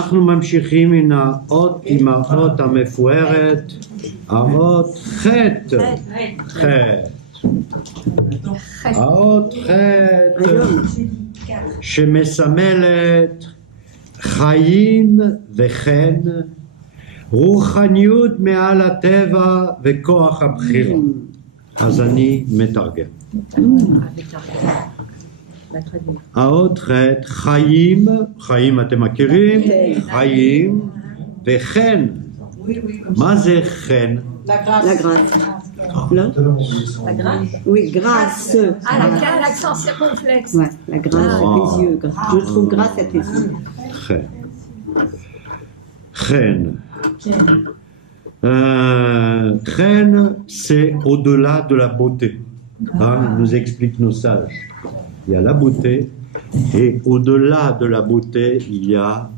אנחנו ממשיכים עם האות המפוארת, האות ח'. האות ח' שמסמלת חיים וחן, רוחניות מעל הטבע וכוח הבחירה. אז אני מתרגם. האות ח' חיים, חיים אתם מכירים? חיים וחן. מה זה חן? La grâce. Non? La grâce? Oui, grâce. L'accent circonflexe. Ouais, la grâce à tes yeux. Je trouve grâce à tes yeux. Chen. Chen. Chen, c'est au-delà de la beauté. Hein, nous expliquent nos sages. Il y a la beauté, et au-delà de la beauté, il y a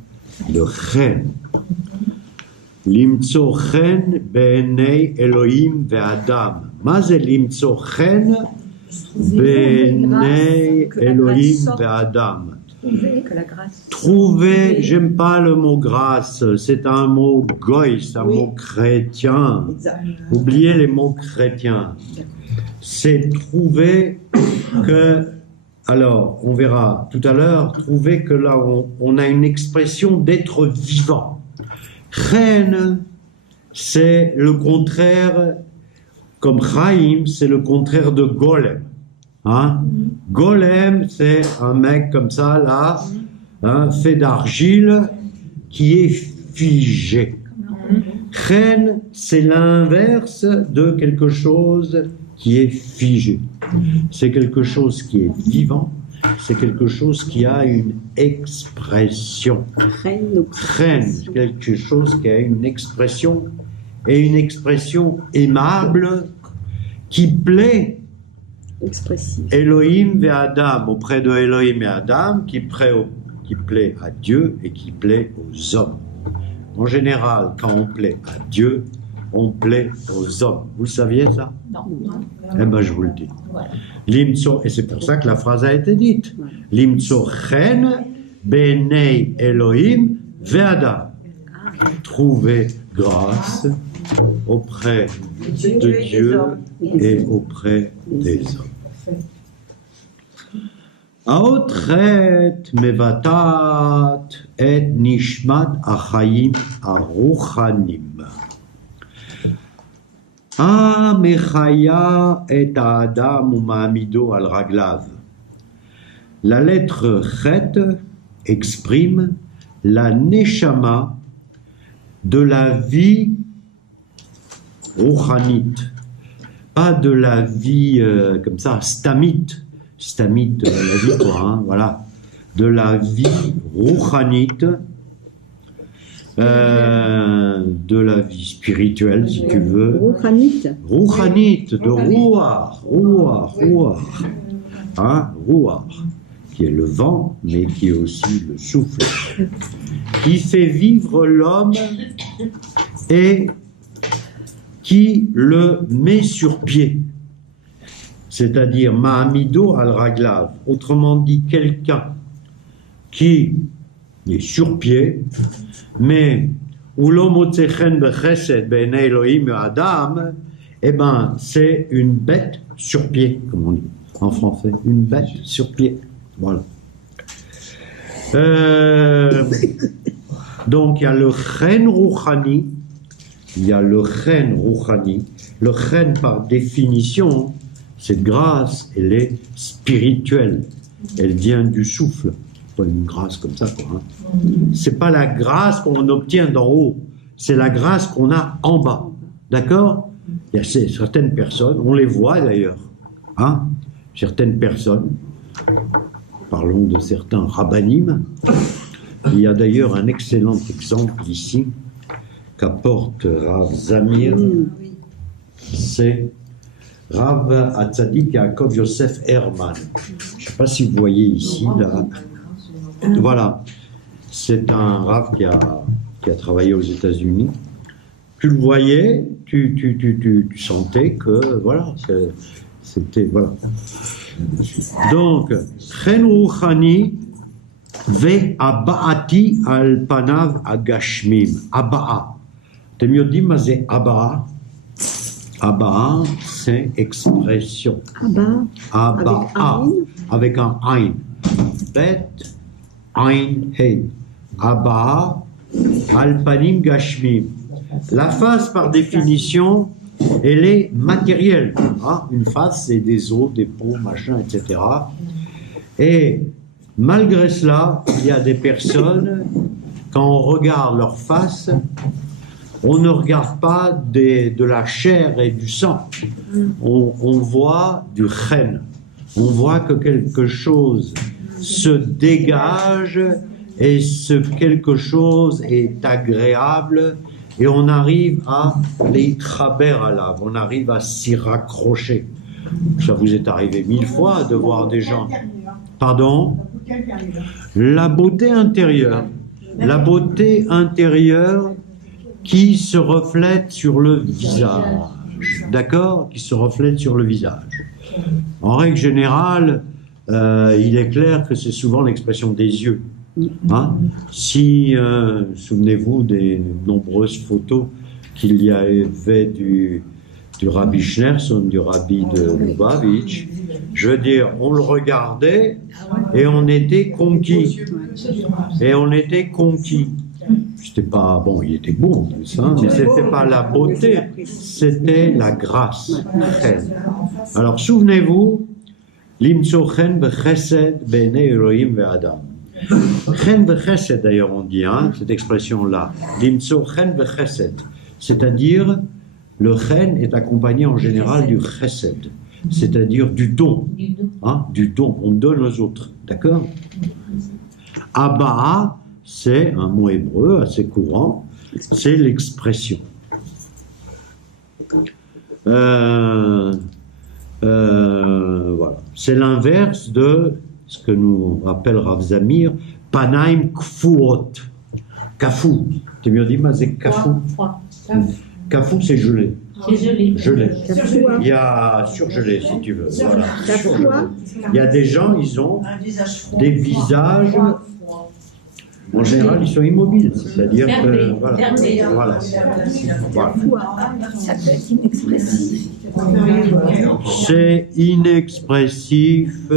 le chen. למצוא חן בעיני אלוהים ואדם. מה זה למצוא חן בעיני אלוהים ואדם? Trouver, j'aime pas le mot grâce, c'est un mot goy, c'est un mot chrétien. Oubliez les mots chrétiens. C'est trouver que, alors on verra tout à l'heure, trouver que là on a une expression d'être vivant. Chen, c'est le contraire, comme Chaim, c'est le contraire de Golem. Hein? Golem, c'est un mec comme ça, là, hein, fait d'argile, qui est figé. Chen, c'est l'inverse de quelque chose qui est figé. C'est quelque chose qui est vivant. C'est quelque chose qui a une expression. Chen, quelque chose qui a une expression, et une expression aimable qui plaît. Elohim et Adam, auprès de Elohim et Adam, qui plaît à Dieu et qui plaît aux hommes. En général, quand on plaît à Dieu, on plaît aux hommes. Vous le saviez ça? Non. Eh bien, je vous le dis. Limtso, et c'est pour ça que la phrase a été dite. Limtso chen benei Elohim ve'adam. Trouver grâce auprès de Dieu et auprès des hommes. Aotret mevatat et nishmat achayim aruchanim. Mechaya et Adam ou Mahamido al Raglav. La lettre Chet exprime la neshama de la vie rouchanite, pas de la vie comme ça, stamite, la vie quoi, hein, voilà, de la vie rouchanite. De la vie spirituelle, si tu veux. Rouchanite, de Rouar. Hein, Rouar, qui est le vent, mais qui est aussi le souffle, qui fait vivre l'homme et qui le met sur pied. C'est-à-dire Mahamido al-Raglav, autrement dit quelqu'un qui est sur pied, mais eh ben, c'est une bête sur pied, comme on dit en français, une bête sur pied. Voilà. Donc il y a le chen rouchani, Le chen, par définition, cette grâce, elle est spirituelle, elle vient du souffle. Pas une grâce comme ça, quoi. Hein. C'est pas la grâce qu'on obtient d'en haut, c'est la grâce qu'on a en bas. D'accord? Il y a certaines personnes, on les voit d'ailleurs, hein? Certaines personnes, parlons de certains rabbanim. Il y a d'ailleurs un excellent exemple ici qu'apporte Rav Zamir, c'est Rav Hatzadik Yaakov Yosef Herman. Je ne sais pas si vous voyez ici, là. Voilà, c'est un Rav qui a travaillé aux États-Unis. Tu le voyais, tu sentais que, voilà, c'était, voilà. Donc, Chen Rouchani, Ve aba'ati al panav agashmim. Aba'a. Atem yodim ma ze aba'a? Aba'a, c'est expression. Aba'a, avec un aïn. Bet, aïn, hey. Aba'a, al panim gashmim. La face, par définition, elle est matérielle. Hein? Une face, c'est des os, des peaux, machin, etc. Et malgré cela, il y a des personnes, quand on regarde leur face, on ne regarde pas de la chair et du sang. On voit du chen. On voit que quelque chose se dégage et ce quelque chose est agréable et on arrive à les traber à l'âme, on arrive à s'y raccrocher. Ça vous est arrivé 1000 fois de voir des gens. Pardon? La beauté intérieure. La beauté intérieure qui se reflète sur le visage. D'accord? Qui se reflète sur le visage. En règle générale, il est clair que c'est souvent l'expression des yeux. Hein? Si, souvenez-vous des nombreuses photos qu'il y avait du Rabbi Schneerson, du Rabbi de Lubavitch, je veux dire, on le regardait et on était conquis. Et on était conquis. C'était pas, bon, il était beau en plus, hein, mais c'était pas la beauté, c'était la grâce. Alors souvenez-vous, Limtso chen v'chesed b'nei Elohim ve'adam. Chen v'chesed d'ailleurs on dit, hein, cette expression-là, Limtso chen v'chesed, c'est-à-dire le chen est accompagné en général du chesed, c'est-à-dire du don, hein, du don, on donne aux autres, d'accord? Aba'a, c'est un mot hébreu assez courant, c'est l'expression. Voilà. C'est l'inverse de ce que nous rappelle Rav Zamir, Panaim kfuot. Kafou. Tu m'as dit, mais c'est kafou. Kafou, c'est gelé. C'est gelé. Gelé. Il y a surgelé, si tu veux. Voilà. Il y a des gens, ils ont des visages. En général, ils sont immobiles, c'est-à-dire que voilà. Voilà. Ça peut être inexpressif. C'est inexpressif.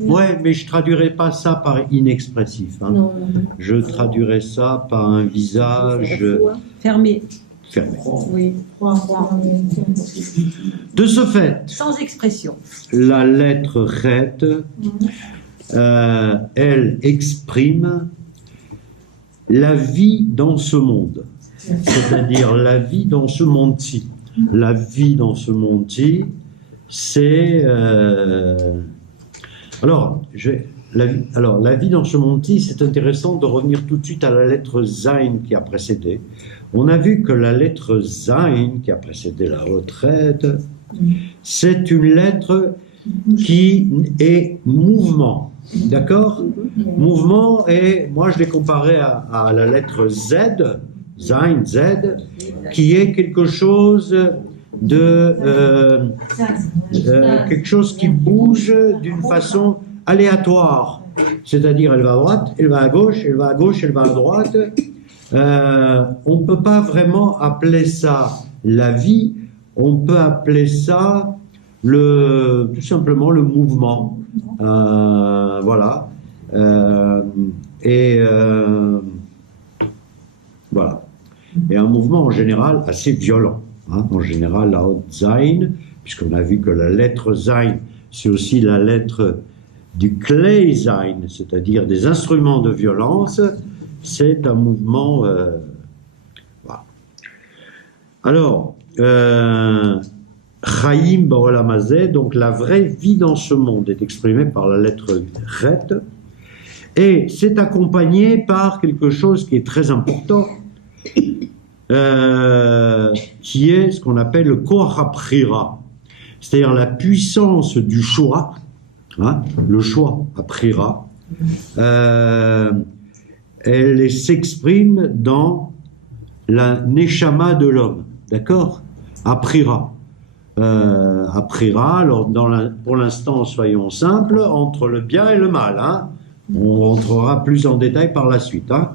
Ouais, mais je traduirais pas ça par inexpressif. Hein. Non. Je traduirais ça par un visage Fermé. fermé. Oui. De ce fait, Sans expression. la lettre Chet, elle exprime la vie dans ce monde, c'est-à-dire la vie dans ce monde-ci. La vie dans ce monde-ci, c'est... Alors, la vie dans ce monde-ci, c'est intéressant de revenir tout de suite à la lettre Zayn qui a précédé. On a vu que la lettre Zayn qui a précédé la retraite, c'est une lettre qui est mouvement. D'accord? Mouvement, et moi je l'ai comparé à la lettre Z, Zayn, Z, qui est quelque chose de quelque chose qui bouge d'une façon aléatoire. C'est-à-dire, elle va à droite, elle va à gauche, elle va à gauche, elle va à droite. On ne peut pas vraiment appeler ça la vie, on peut appeler ça tout simplement le mouvement. Voilà. Voilà. Et un mouvement en général assez violent. Hein. En général, la haute Zayn, puisqu'on a vu que la lettre Zayn, c'est aussi la lettre du Klei Zayn, c'est-à-dire des instruments de violence, c'est un mouvement. Voilà. Alors, Chaim Ba'olam Hazeh, donc la vraie vie dans ce monde est exprimée par la lettre Chet, et c'est accompagné par quelque chose qui est très important, qui est ce qu'on appelle le Koach HaBchira, c'est-à-dire la puissance du choix, hein, le choix HaBchira, elle s'exprime dans la Neshama de l'homme, d'accord? HaBchira. HaBchira, alors pour l'instant, soyons simples, entre le bien et le mal, hein? On rentrera plus en détail par la suite. Hein.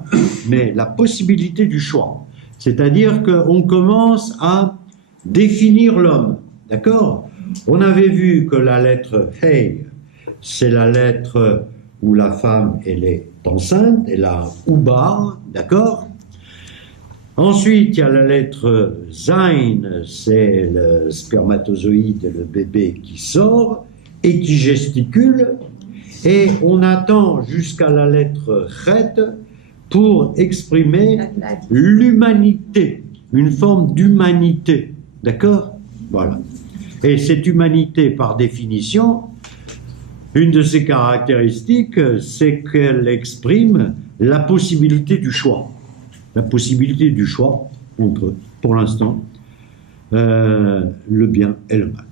Mais la possibilité du choix. C'est-à-dire qu'on commence à définir l'homme. D'accord? On avait vu que la lettre Hey, c'est la lettre où la femme, elle est enceinte, elle a Ubar, d'accord? Ensuite, il y a la lettre Zain, c'est le spermatozoïde, le bébé qui sort et qui gesticule. Et on attend jusqu'à la lettre Chet pour exprimer l'humanité, une forme d'humanité. D'accord? Voilà. Et cette humanité, par définition, une de ses caractéristiques, c'est qu'elle exprime la possibilité du choix. La possibilité du choix entre, pour l'instant, le bien et le mal.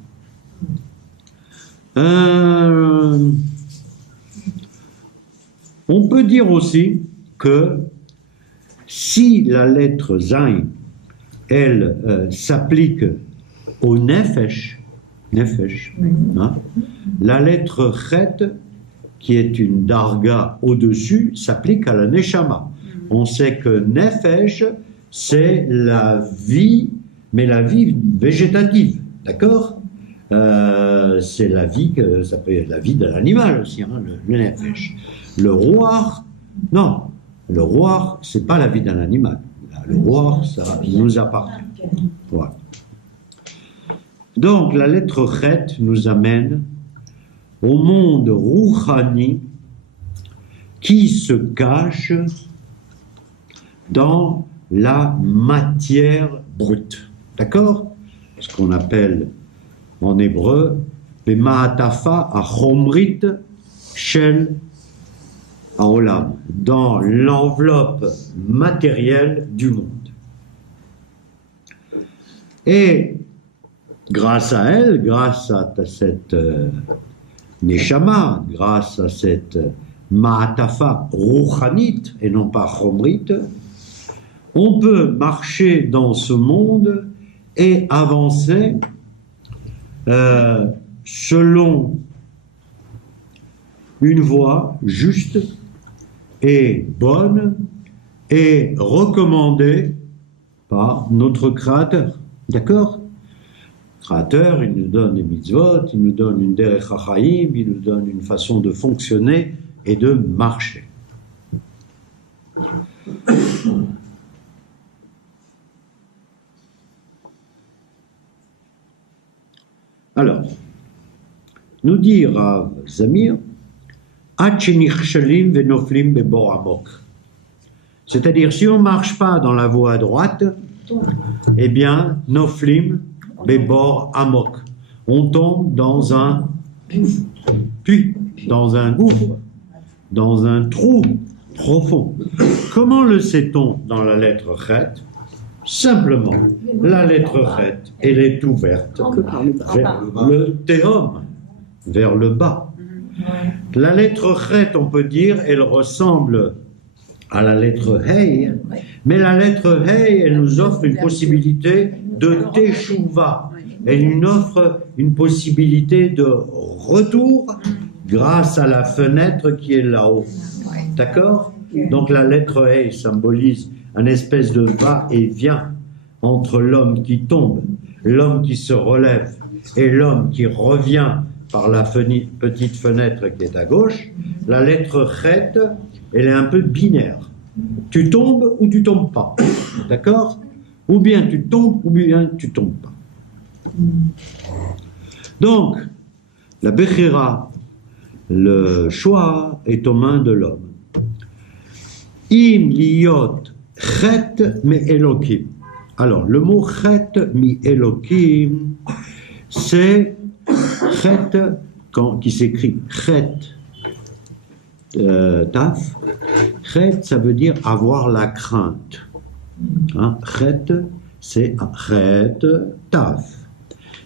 On peut dire aussi que si la lettre Zain, elle s'applique au Nefesh, hein, la lettre Chet, qui est une darga au-dessus, s'applique à la Neshama. On sait que Nefesh, c'est la vie, mais la vie végétative, d'accord? C'est la vie, ça peut être la vie de l'animal aussi, hein, le Nefesh. Le roi, non, le roi, c'est pas la vie d'un animal. Le roi, ça nous appartient. Voilà. Donc, la lettre Chet nous amène au monde Rouhani qui se cache dans la matière brute. D'accord? Ce qu'on appelle en hébreu Bema'atafa achomrit shel haolam, dans l'enveloppe matérielle du monde. Et grâce à elle, grâce à cette Neshama, grâce à cette Ma'atafa Rouhanit et non pas Chomrit, on peut marcher dans ce monde et avancer selon une voie juste et bonne et recommandée par notre Créateur. D'accord? Créateur, il nous donne des mitzvot, il nous donne une derech hachaim, il nous donne une façon de fonctionner et de marcher. Alors, nous dit Rav Zamir, c'est-à-dire, si on ne marche pas dans la voie droite, eh bien, noflim bebor amok. On tombe dans un puits, dans un gouffre, dans un trou profond. Comment le sait-on dans la lettre Chet? Simplement, la lettre Chet, elle est ouverte vers le théum, vers le bas. La lettre Chet, on peut dire, elle ressemble à la lettre Hey, mais la lettre Hey, elle nous offre une possibilité de teshuva. Elle nous offre une possibilité de retour grâce à la fenêtre qui est là-haut. D'accord? Donc la lettre Hey symbolise un espèce de va-et-vient entre l'homme qui tombe, l'homme qui se relève et l'homme qui revient par la petite fenêtre qui est à gauche. La lettre Chet, elle est un peu binaire. Tu tombes ou tu tombes pas. D'accord? Ou bien tu tombes ou bien tu tombes pas. Donc, la Bechira, le choix est aux mains de l'homme. Im liot chet mi Elokim. Alors, le mot chet mi Elokim, c'est chet qui s'écrit chet taf. Chet, ça veut dire avoir la crainte. Hein? Chet, c'est chet taf.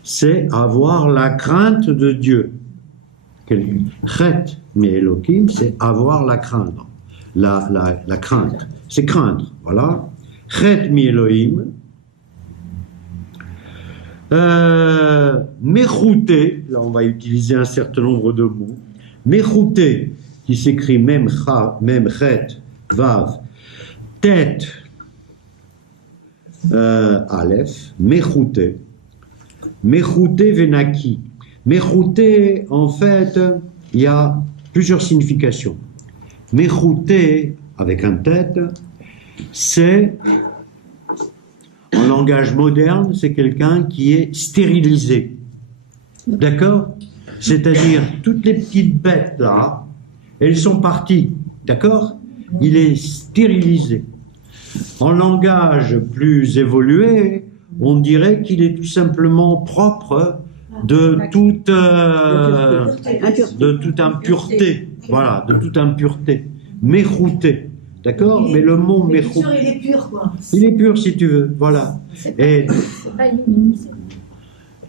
C'est avoir la crainte de Dieu. Chet mi Elokim, c'est avoir la crainte. La crainte. C'est craindre, voilà. Chet mi Elohim. Mechouté, là on va utiliser un certain nombre de mots. Mechouté, qui s'écrit Mem Chet, Vav, Tet, Aleph, Mechouté, Mechouté Venaki. Mechouté, en fait, il y a plusieurs significations. Mechouté, avec un tête, c'est, en langage moderne, c'est quelqu'un qui est stérilisé. D'accord? C'est-à-dire, toutes les petites bêtes là, elles sont parties. D'accord? Il est stérilisé. En langage plus évolué, on dirait qu'il est tout simplement propre de toute impureté. Voilà, de toute impureté. Mechouté. D'accord? Mais le mot mechouté. Il est pur, quoi. Il est pur si tu veux. Voilà. Et C'est pas immunisé.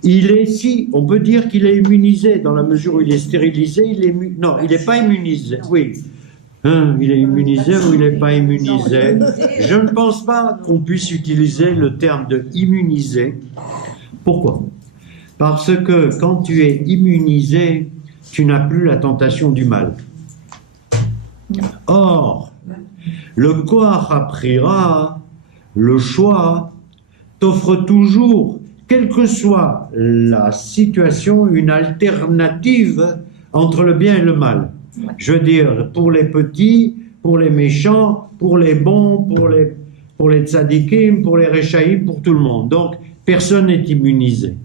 il est, si, on peut dire qu'il est immunisé dans la mesure où il est stérilisé. Non, il n'est pas immunisé. Oui. Hein, il est immunisé ou il n'est pas immunisé? Je ne pense pas qu'on puisse utiliser le terme de immunisé. Pourquoi? Parce que quand tu es immunisé, tu n'as plus la tentation du mal. Or, le Koach HaBchira, le choix, t'offre toujours, quelle que soit la situation, une alternative entre le bien et le mal. Je veux dire, pour les petits, pour les méchants, pour les bons, pour les tzadikim, pour les rechaïm, pour tout le monde. Donc, personne n'est immunisé.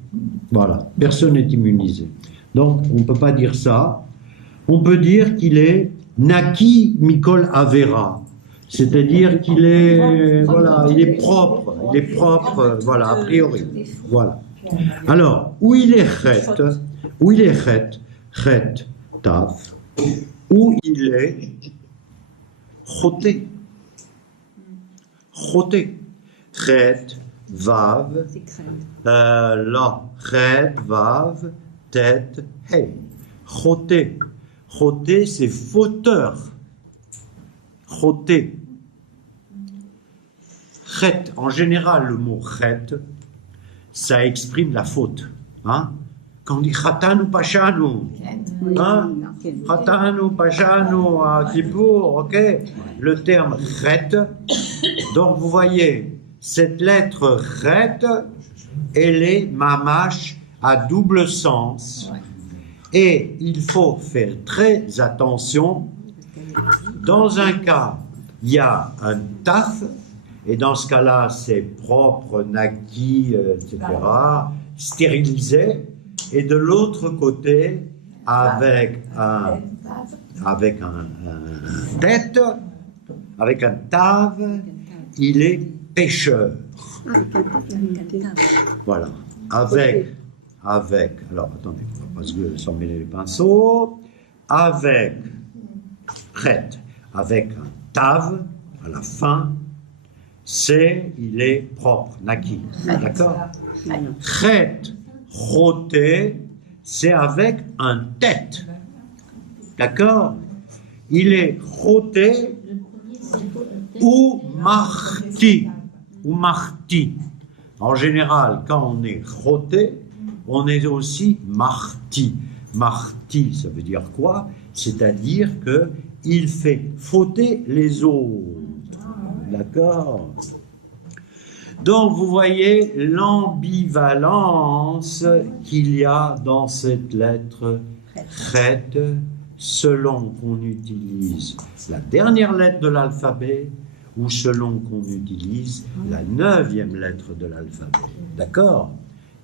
Voilà, personne n'est immunisé. Donc, on ne peut pas dire ça. On peut dire qu'il est naki mikol avera. C'est-à-dire qu'il est, voilà, il est propre, voilà, a priori. Voilà. Alors, où il est chet, taf, où il est choté, chet, vav, là, chet, vav, tête, hey, choté, c'est fauteur, choté. Chet, en général, le mot chet, ça exprime la faute. Hein? Quand on dit chatanu pashanu, hein? Chatanu pashanu à Kippour, ok? Le terme chet, donc vous voyez, cette lettre chet, elle est mamash à double sens. Et il faut faire très attention. Dans un cas, il y a un taf, et dans ce cas-là, c'est propre, naki, etc., stérilisé. Et de l'autre côté, avec un tête, avec un tave, il est pêcheur. Voilà. Avec, alors attendez, parce que sans mêler les pinceaux, avec un tave, à la fin, il est propre, naki. D'accord? Chet, choté, c'est avec un tête. D'accord? Il est choté ou marti. En général, quand on est choté, on est aussi marti. Marti, ça veut dire quoi? C'est-à-dire qu'il fait fauter les autres. D'accord? Donc, vous voyez l'ambivalence qu'il y a dans cette lettre chet, selon qu'on utilise la dernière lettre de l'alphabet ou selon qu'on utilise la 9e lettre de l'alphabet. D'accord?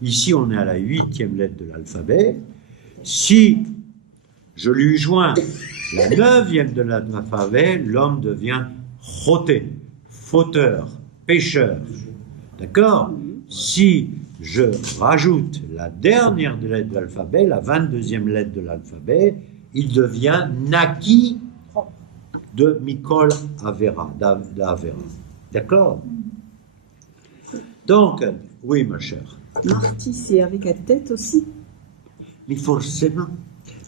Ici, on est à la 8e lettre de l'alphabet. Si je lui joins la 9e de l'alphabet, l'homme devient choté, fauteur, pécheur. D'accord? Si je rajoute la dernière lettre de l'alphabet, la 22e lettre de l'alphabet, il devient naki de Mikol Avera, d'Avera. D'accord? Donc, oui, ma chère. Marty, c'est avec la tête aussi? Mais forcément,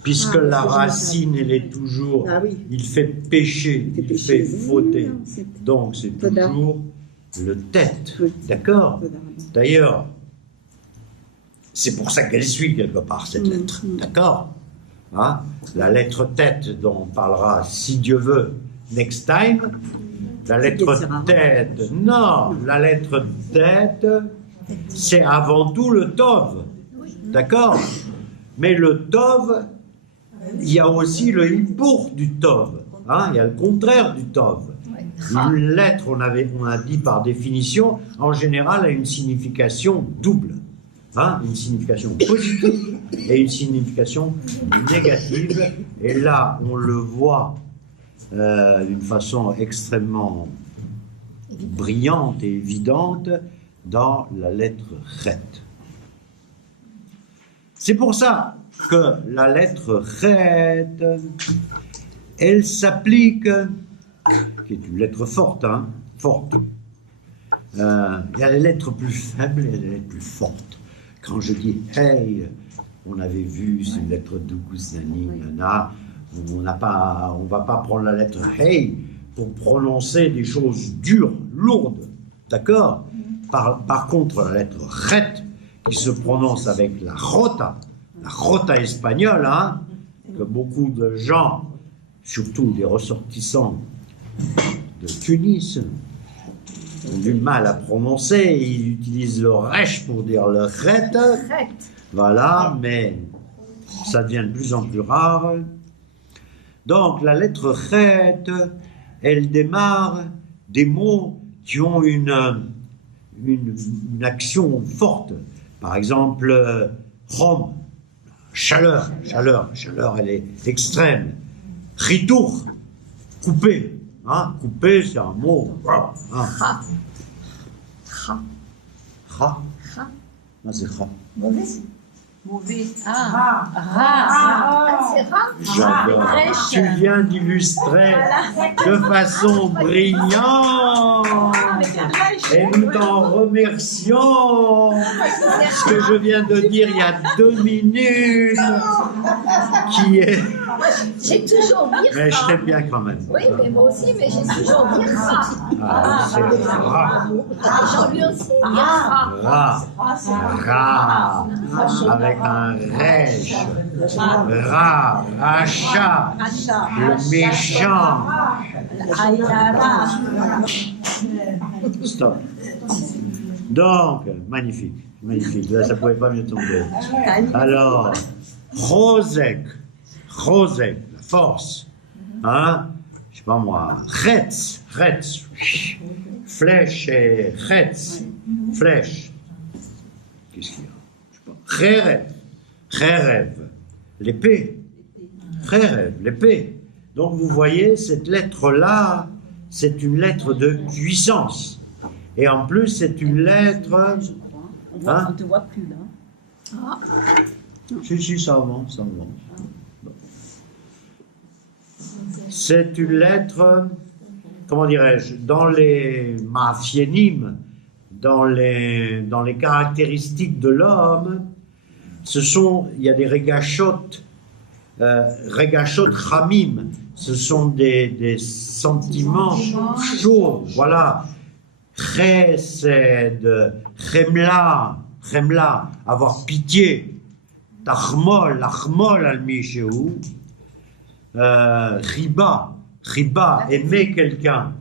puisque la racine, elle est toujours, il fait pécher, il fait fauter. Donc, c'est toujours le tête. D'accord? D'ailleurs, c'est pour ça qu'elle suit quelque part, cette lettre. D'accord? Hein? La lettre tête dont on parlera, si Dieu veut, next time. La lettre tête, non, la lettre tête, c'est avant tout le tov. D'accord? Mais le tov, il y a aussi le hibour du tov. Hein? Il y a le contraire du tov. Une lettre, on a dit par définition, en général, a une signification double. Hein? Une signification positive et une signification négative. Et là, on le voit d'une façon extrêmement brillante et évidente dans la lettre Chet. C'est pour ça que la lettre Chet, elle s'applique, qui est une lettre forte, hein, forte. Il y a les lettres plus faibles et les lettres plus fortes. Quand je dis hey, on avait vu, c'est une lettre douce, nana, on ne va pas prendre la lettre hey pour prononcer des choses dures, lourdes, d'accord? Par contre, la lettre Chet, qui se prononce avec la jota espagnole, hein, que beaucoup de gens, surtout des ressortissants de Tunis, ont du mal à prononcer, ils utilisent le resh pour dire le Chet, voilà, mais ça devient de plus en plus rare. Donc, la lettre Chet, elle démarre des mots qui ont une action forte. Par exemple, chom, chaleur, elle est extrême. Ritour, couper. Hein, couper, c'est un mot. Hein. Ra. C'est ra. Mauvais. J'adore. Tu viens d'illustrer de façon brillante et nous t'en remercions. Ce que je viens de dire il y a 2 minutes, qui est... J'ai toujours dit mais je t'aime bien quand même. Oui, mais moi aussi, mais j'ai toujours dit ça. C'est ra. Jean-Louis aussi. Ra. Avec un rêche. Ra. Racha. Le méchant. Stop. Donc, magnifique. Là, ça ne pouvait pas mieux tomber. Alors, Chosek, la force. Hein? Je sais pas moi. Chetz. Flèche et chetz. Flèche. Qu'est-ce qu'il y a? Je sais pas. Cherev. L'épée. Cherev, l'épée. Donc vous voyez, cette lettre-là, c'est une lettre de puissance. Et en plus, c'est une lettre... On ne te voit plus là. Si, ça avance. C'est une lettre, comment dirais-je, dans les mafienim, dans les caractéristiques de l'homme, il y a des regachot chamim, ce sont des sentiments chauds, voilà. Chesed, chemla, avoir pitié, tachmol al-mishéou, riba, aimer quelqu'un,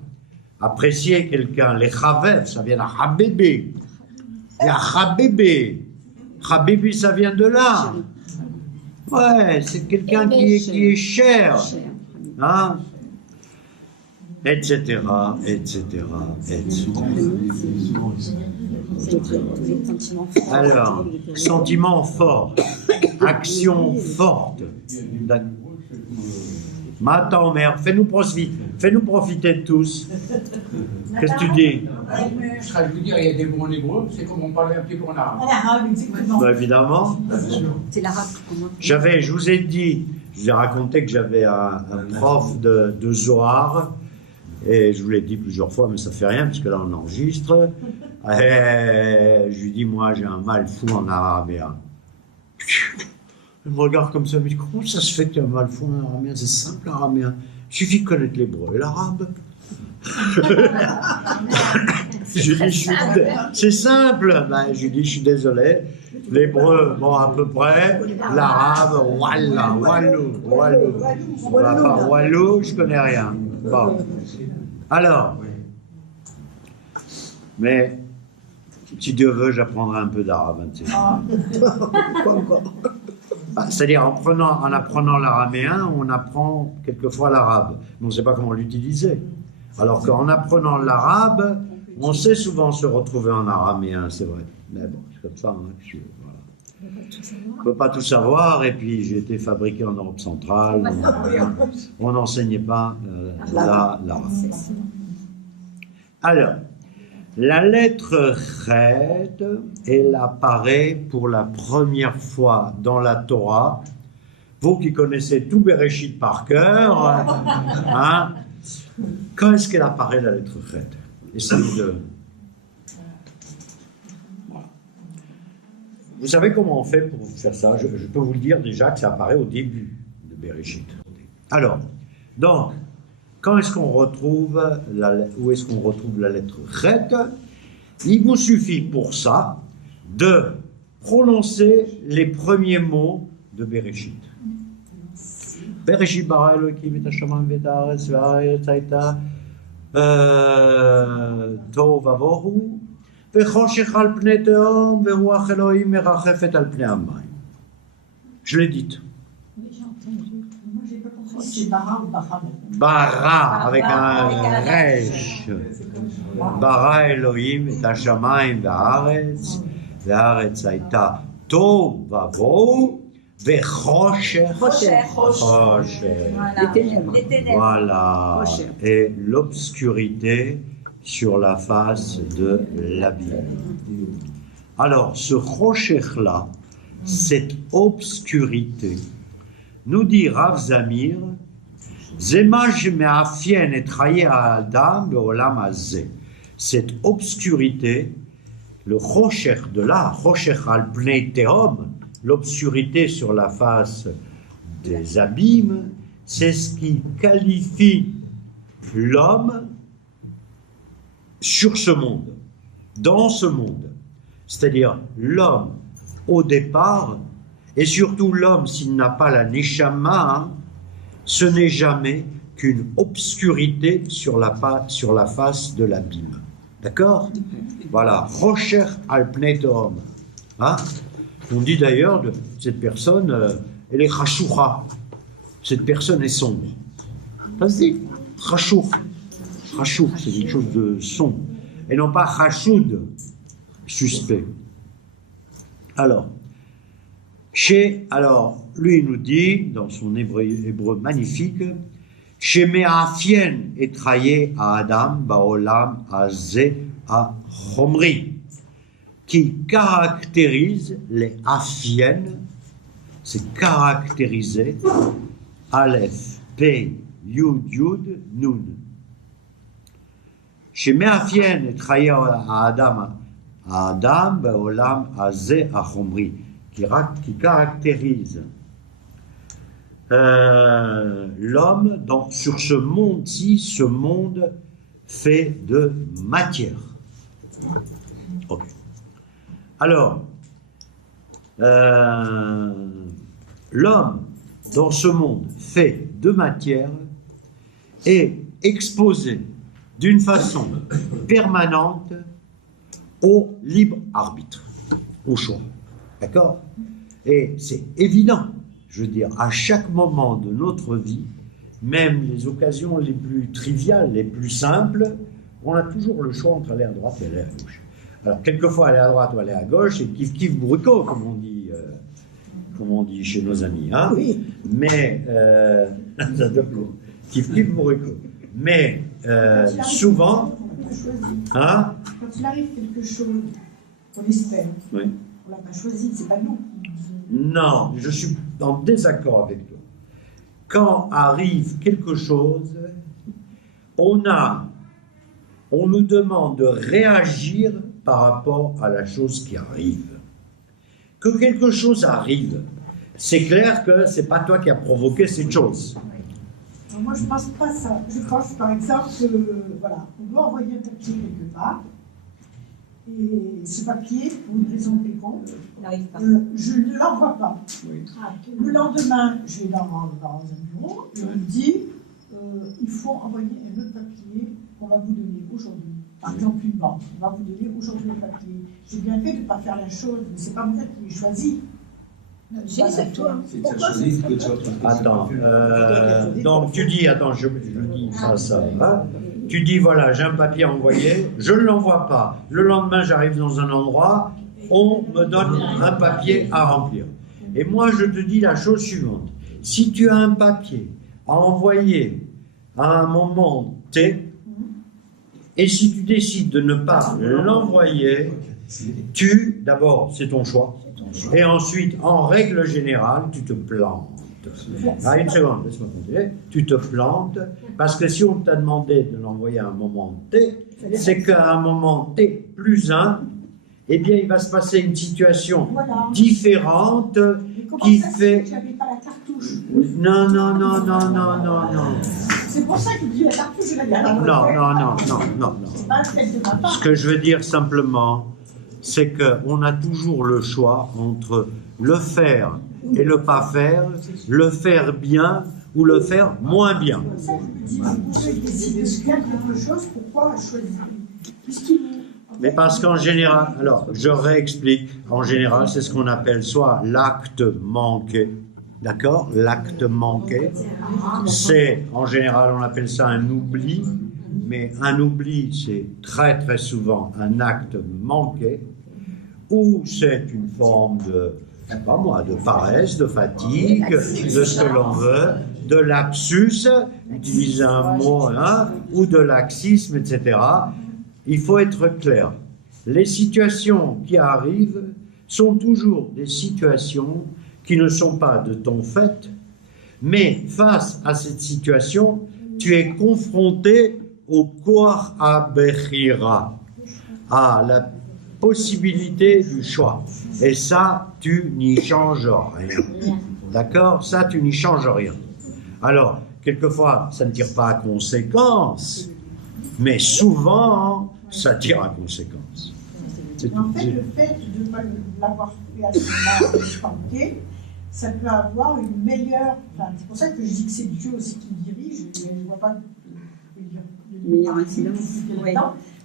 apprécier quelqu'un, les chavev, ça vient de habébé, il y a habébé, ça vient de là, ouais, c'est quelqu'un qui est cher, hein, etc. Alors, sentiment fort, action forte. Mais attends, mère, fais-nous profiter de tous. Qu'est-ce que tu dis? Je veux dire, il y a des mots en hébreu, c'est comme on parlait un petit peu en arabe. Bah, évidemment. C'est l'arabe. Je vous ai raconté que j'avais un prof de Zohar, et je vous l'ai dit plusieurs fois, mais ça fait rien, parce que là on enregistre. Et je lui dis, moi j'ai un mal fou en araméen. Il me regarde comme ça, il me dit, comment ça se fait que tu as un mal fou en araméen? C'est simple l'araméen, il suffit de connaître l'hébreu et l'arabe. Je dis, c'est simple. Ben, je dis, je suis désolé. L'hébreu, bon, à peu près. L'arabe, wallah, walou, walou. Bah, walou, je connais rien. Bon. Alors, mais si Dieu veut, j'apprendrai un peu d'arabe. C'est-à-dire, en apprenant l'araméen, on apprend quelquefois l'arabe, mais on ne sait pas comment l'utiliser. Alors qu'en apprenant l'arabe, on sait souvent se retrouver en araméen, c'est vrai. Mais bon, c'est comme ça. Hein, voilà. On ne peut pas tout savoir, et puis j'ai été fabriqué en Europe centrale, on n'enseignait pas l'arabe. Alors, la lettre Chet, elle apparaît pour la première fois dans la Torah. Vous qui connaissez tout Bereshit par cœur, hein, quand est-ce qu'elle apparaît, la lettre Chet? Essayez de... Voilà. Vous savez comment on fait pour faire ça? Je peux vous le dire déjà que ça apparaît au début de Bereshit. Alors, donc, quand est-ce qu'on retrouve où est-ce qu'on retrouve la lettre Chet? Il vous suffit pour ça de prononcer les premiers mots de Bereshit. Bereshit bara Elokim et hashamayim ve'et haaretz ve'haaretz hayta tohu vavohu ve'choshech al pnei tehom ve'ruach Elohim merachefet al pnei hamayim. Je l'ai dite. C'est Bara ou Bara? Bara, avec un resh. Bara Elohim et hashamayim ve'haaretz ve'haaretz hayta tohu vavohu ve'choshech. Voilà. Et l'obscurité sur la face de l'abîme. Alors, ce choshech-là, cette obscurité, nous dit Rav Zamir, cette obscurité, le choshech de là, choshech al pnei tehom, l'obscurité sur la face des abîmes, c'est ce qui qualifie l'homme sur ce monde, dans ce monde. C'est-à-dire l'homme au départ, et surtout l'homme s'il n'a pas la neshama, ce n'est jamais qu'une obscurité sur la face de l'abîme. D'accord? Voilà, Rocher al pnei tehom. Hein? On dit d'ailleurs de cette personne, elle est chashoucha. Cette personne est sombre. Ça se dit, chashouk. Chashouk, c'est quelque chose de sombre. Et non pas chashoud, suspect. Alors, lui il nous dit, dans son hébreu magnifique, chez Me'afien et traillé à Adam, Baolam, Azé, à Chomri, qui caractérise les Afien, c'est caractérisé, Aleph, P, Yud, Yud, Nun. Chez Me'afien et traillé à Adam, Baolam, Azé, à Chomri, qui caractérise l'homme sur ce monde-ci, ce monde fait de matière. Okay. Alors, l'homme dans ce monde fait de matière est exposé d'une façon permanente au libre arbitre, au choix. D'accord? Et c'est évident, je veux dire, à chaque moment de notre vie, même les occasions les plus triviales, les plus simples, on a toujours le choix entre aller à droite et aller à gauche. Alors, quelquefois, aller à droite ou aller à gauche, c'est kiff-kiff bourrico, comme on dit chez nos amis. Hein? Oui. Mais, kiff-kiff bourrico. Mais, souvent, hein? Quand il arrive quelque chose, on espère. Oui. On l'a pas choisi, c'est pas nous. Non, je suis en désaccord avec toi. Quand arrive quelque chose, on nous demande de réagir par rapport à la chose qui arrive. Que quelque chose arrive, c'est clair que c'est pas toi qui as provoqué cette chose. Alors moi, je pense pas ça. Je pense, par exemple, que, voilà, on doit envoyer un papier quelque part. Et ce papier, pour une raison quelconque, je ne l'envoie pas. Le lendemain, je vais dans un bureau et on me dit il faut envoyer un autre papier qu'on va vous donner aujourd'hui. Par exemple, une banque, on va vous donner aujourd'hui le papier. J'ai bien fait de ne pas faire la chose, mais c'est pas moi qui l'ai choisi. C'est toi. Attends, donc tu dis, attends, je dis ça va. Tu dis, voilà, j'ai un papier à envoyer, je ne l'envoie pas. Le lendemain, j'arrive dans un endroit, on me donne un papier à remplir. Et moi, je te dis la chose suivante. Si tu as un papier à envoyer à un moment T, et si tu décides de ne pas l'envoyer, d'abord, c'est ton choix. Et ensuite, en règle générale, tu te plantes. Ah, une seconde, laisse-moi continuer. Tu te plantes, parce que si on t'a demandé de l'envoyer à un moment T, c'est qu'à un moment T plus 1, eh bien, il va se passer une situation différente qui fait... Tu n'avais pas la cartouche. Non. C'est pour ça qu'il dit la cartouche, je l'avais pas. Non. C'est pas un fait de ma part. Ce que je veux dire simplement, c'est qu'on a toujours le choix entre le faire et le pas faire, le faire bien ou le faire moins bien. C'est pour ça que je me dis, vous pouvez décider de faire quelque chose, pourquoi choisir? Mais parce qu'en général, alors je réexplique, en général c'est ce qu'on appelle soit l'acte manqué, d'accord? L'acte manqué, c'est en général on appelle ça un oubli, mais un oubli c'est très très souvent un acte manqué, ou c'est une forme de, je sais pas moi, de paresse, de fatigue, de ce que l'on veut, de lapsus, utiliser un mot, hein, ou de laxisme, etc. Il faut être clair. Les situations qui arrivent sont toujours des situations qui ne sont pas de ton fait, mais face à cette situation, tu es confronté au koach ha-bechira, à la possibilité du choix. Et ça, tu n'y changes rien. D'accord? Ça, tu n'y changes rien. Alors, quelquefois, ça ne tire pas à conséquence, mais souvent, ça tire à conséquence. En fait, le fait de ne pas l'avoir fait à ce moment ça peut avoir une meilleure... Enfin, c'est pour ça que je dis que c'est Dieu aussi qui dirige, mais je ne vois pas de meilleure incidence.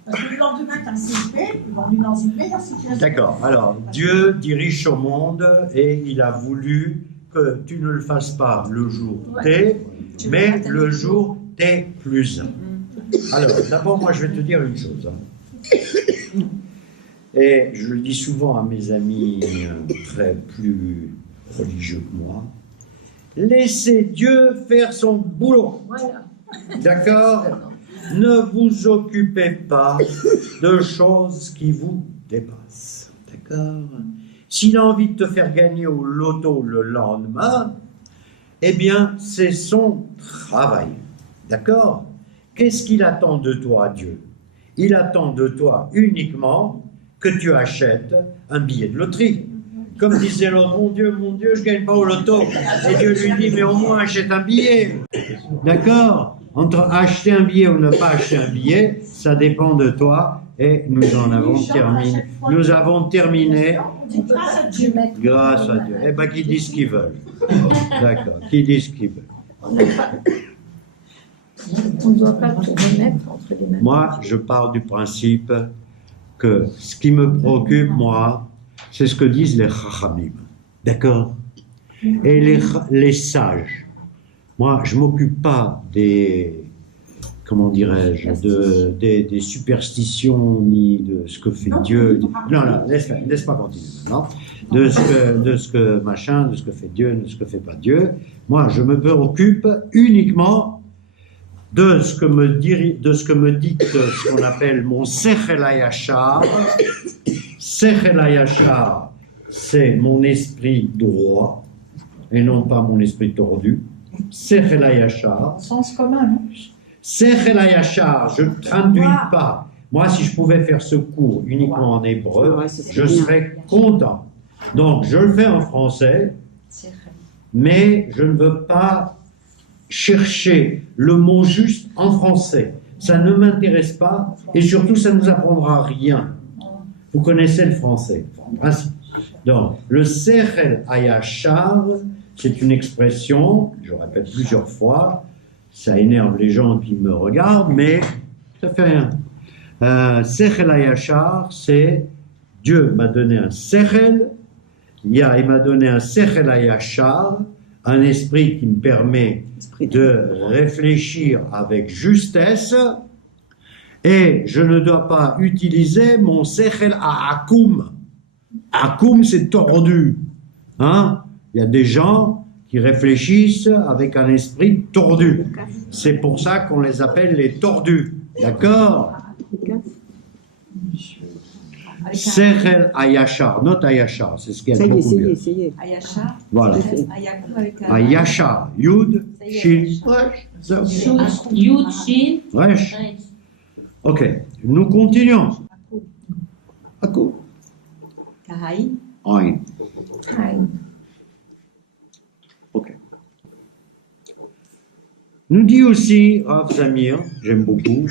Parce que le lendemain, quand c'est fait, on est dans une meilleure situation. D'accord. Alors, Dieu dirige son monde et il a voulu que tu ne le fasses pas le jour T, mais le jour T plus 1. Alors, d'abord, moi, je vais te dire une chose. Et je le dis souvent à mes amis très plus religieux que moi. Laissez Dieu faire son boulot. D'accord? Ne vous occupez pas de choses qui vous dépassent. D'accord? S'il a envie de te faire gagner au loto le lendemain, eh bien, c'est son travail. D'accord? Qu'est-ce qu'il attend de toi, Dieu? Il attend de toi uniquement que tu achètes un billet de loterie. Comme disait l'autre, mon Dieu, je ne gagne pas au loto. Et Dieu lui dit, mais au moins achète un billet. D'accord? Entre acheter un billet ou ne pas acheter un billet, ça dépend de toi. Et nous en avons terminé. Nous avons terminé. Grâce à Dieu. Grâce à Dieu. Eh bien, qu'ils disent ce qu'ils veulent. D'accord, qu'ils disent ce qu'ils veulent. On ne doit pas tout remettre entre les mains. Moi, je pars du principe que ce qui me préoccupe, moi, c'est ce que disent les chachamim. D'accord? Et les sages. Moi, je ne m'occupe pas des, comment dirais-je, des superstitions, ni de ce que fait Dieu. Non, laisse-moi continuer maintenant. De ce que machin, de ce que fait Dieu, de ce que fait pas Dieu. Moi, je me préoccupe uniquement de ce que me dicte ce qu'on appelle mon Sechel HaYashar. Sechel HaYashar, c'est mon esprit droit, et non pas mon esprit tordu. Sechel HaYashar. Sens commun, non? Sechel HaYashar, je ne traduis pas. Moi, si je pouvais faire ce cours uniquement en hébreu, je serais content. Donc, je le fais en français, mais je ne veux pas chercher le mot juste en français. Ça ne m'intéresse pas et surtout, ça ne nous apprendra rien. Vous connaissez le français, en principe. Donc, le Sechel Hayashar, c'est une expression, je répète plusieurs fois, ça énerve les gens qui me regardent, mais ça fait rien. Sechel Hayashar, c'est Dieu m'a donné un Sechel, il m'a donné un Sechel Hayashar, un esprit qui me permet de réfléchir avec justesse, et je ne dois pas utiliser mon Sechel Akum. Akum, c'est tordu. Hein? Il y a des gens qui réfléchissent avec un esprit tordu. C'est pour ça qu'on les appelle les tordus. D'accord? Sechel Hayashar, not Hayashar, c'est ce qu'il y a de beaucoup mieux. Ayachar. Voilà. Ayakou avec un. Hayashar, Yud, Shin, Yud, Shin, Resh. Ok, nous continuons. Akum. Kahaï. Aïn. Ok. Nous dit aussi Rav Zamir, j'aime beaucoup.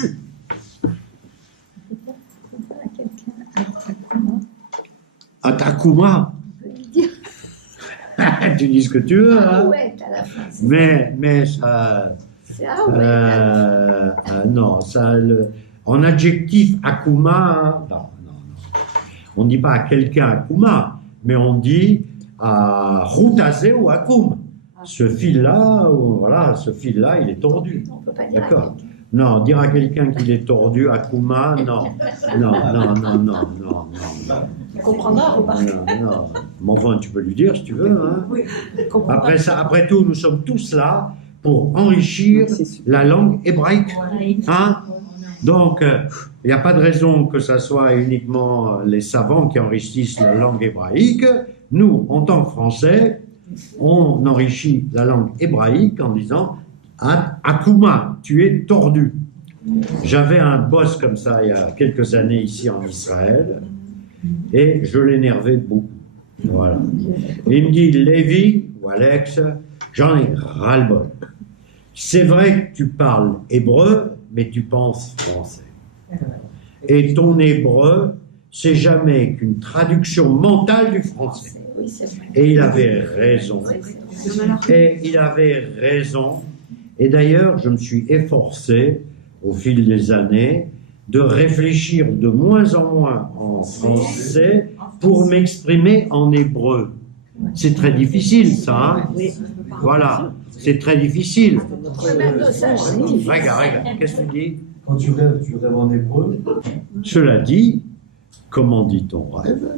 Atakuma. Tu dis ce que tu veux, hein? Mais ça. Non, ça. En adjectif Akuma, non. On ne dit pas à quelqu'un Akuma, mais on dit à Routazé ou Akum. Ce fil-là, voilà, ce fil-là, il est tordu. D'accord. Non, dire à quelqu'un qu'il est tordu, Akuma, non. Il comprendra ou pas? Non. Mais enfin, tu peux lui dire si tu veux. Hein. Oui, Après tout, nous sommes tous là pour enrichir la langue hébraïque. Hein? Donc, il n'y a pas de raison que ce soit uniquement les savants qui enrichissent la langue hébraïque. Nous, en tant que Français, on enrichit la langue hébraïque en disant Akuma, tu es tordu. J'avais un boss comme ça il y a quelques années ici en Israël et je l'énervais beaucoup. Voilà. Et il me dit Lévi ou Alex, j'en ai ras-le-bol. C'est vrai que tu parles hébreu, mais tu penses français. Et ton hébreu, c'est jamais qu'une traduction mentale du français. Et il avait raison. Et d'ailleurs, je me suis efforcé, au fil des années, de réfléchir de moins en moins en français pour m'exprimer en hébreu. C'est très difficile, ça. Hein? Voilà, c'est très difficile. Regarde, qu'est-ce que tu dis? Quand tu rêves en hébreu. Cela dit, comment dit ton rêve?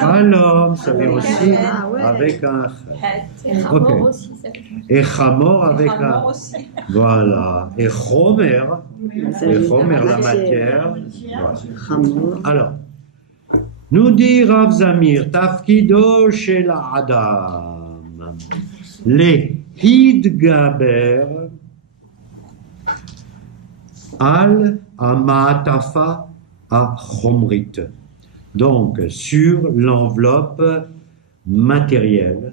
Alors, ça vient aussi avec un ok. Et Chamor avec un. Voilà. Et Chomer, la matière. Voilà. Alors, nous dit Rav Zamir, Tafkido shel Adam, les Hidgaber al Amatafa a Chomrit. Donc, sur l'enveloppe matérielle.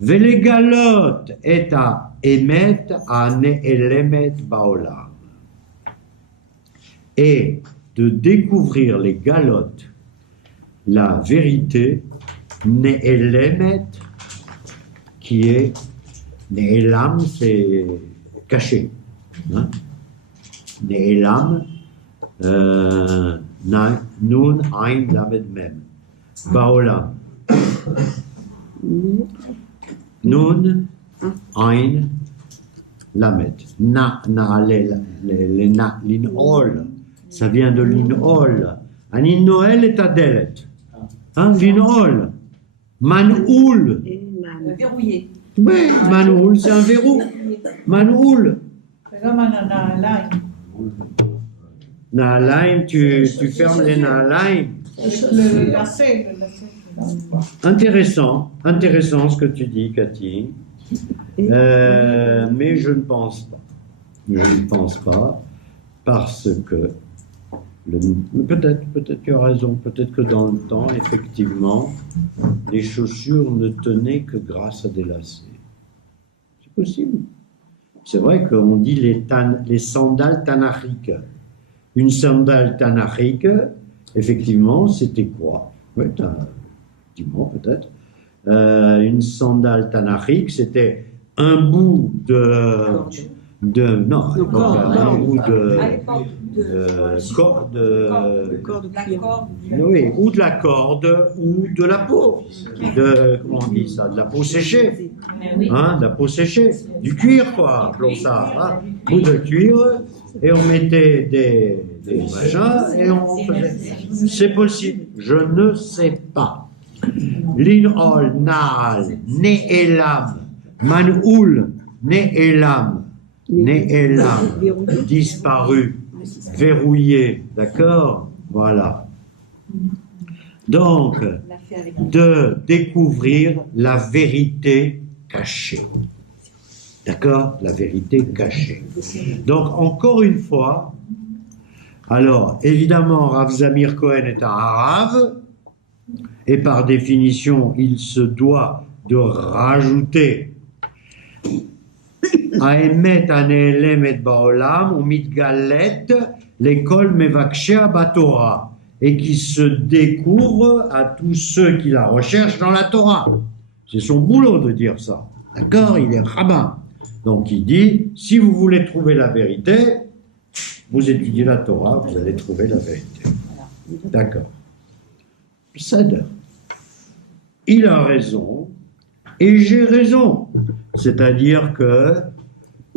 Velegalot et à emet à ne'elemet baolam. Et de découvrir les galotes, la vérité, ne'elemet, qui est, ne'elam, c'est caché. Hein? Ne'elam, Nun, Ain, Lamed, Mem. Baolam. Nun, Ain, Lamed. L'inol. Ça vient de l'inol. Un inol est adelet. Hein, l'inol. Manoul. Verrouillé. Oui, manoul, c'est un verrou. Manoul. C'est comme un na'alaim. Na'alaim, tu fermes les na'alaim. Le lacet. Intéressant ce que tu dis, Cathy. Mais je ne pense pas. Parce que peut-être tu as raison, peut-être que dans le temps, effectivement, les chaussures ne tenaient que grâce à des lacets. C'est possible. C'est vrai qu'on dit les sandales tanachiques. Une sandale tanachique, effectivement, c'était quoi? Oui, dis-moi peut-être. Une sandale tanachique, c'était un bout un bout de corde, oui, ou de la corde, ou de la peau, comment on dit ça, de la peau séchée, hein, de la peau séchée, du cuir quoi, appelons ça, hein, bout de cuir, et on mettait des machins, et on faisait, c'est possible, je ne sais pas. Linol, Naal, Ne'elam, Man'oul, Ne'elam, disparu, verrouillé, d'accord? Voilà. Donc, de découvrir la vérité cachée. D'accord? La vérité cachée. Donc, encore une fois, alors, évidemment, Rav Zamir Cohen est un Harav, et par définition, il se doit de rajouter Aemet aneelemet baolam ou mitgalet l'école mevakshea batora, et qui se découvre à tous ceux qui la recherchent dans la Torah. C'est son boulot de dire ça. D'accord? Il est rabbin. Donc il dit, si vous voulez trouver la vérité, vous étudiez la Torah, vous allez trouver la vérité. D'accord. Cède. Il a raison, et j'ai raison. C'est-à-dire que,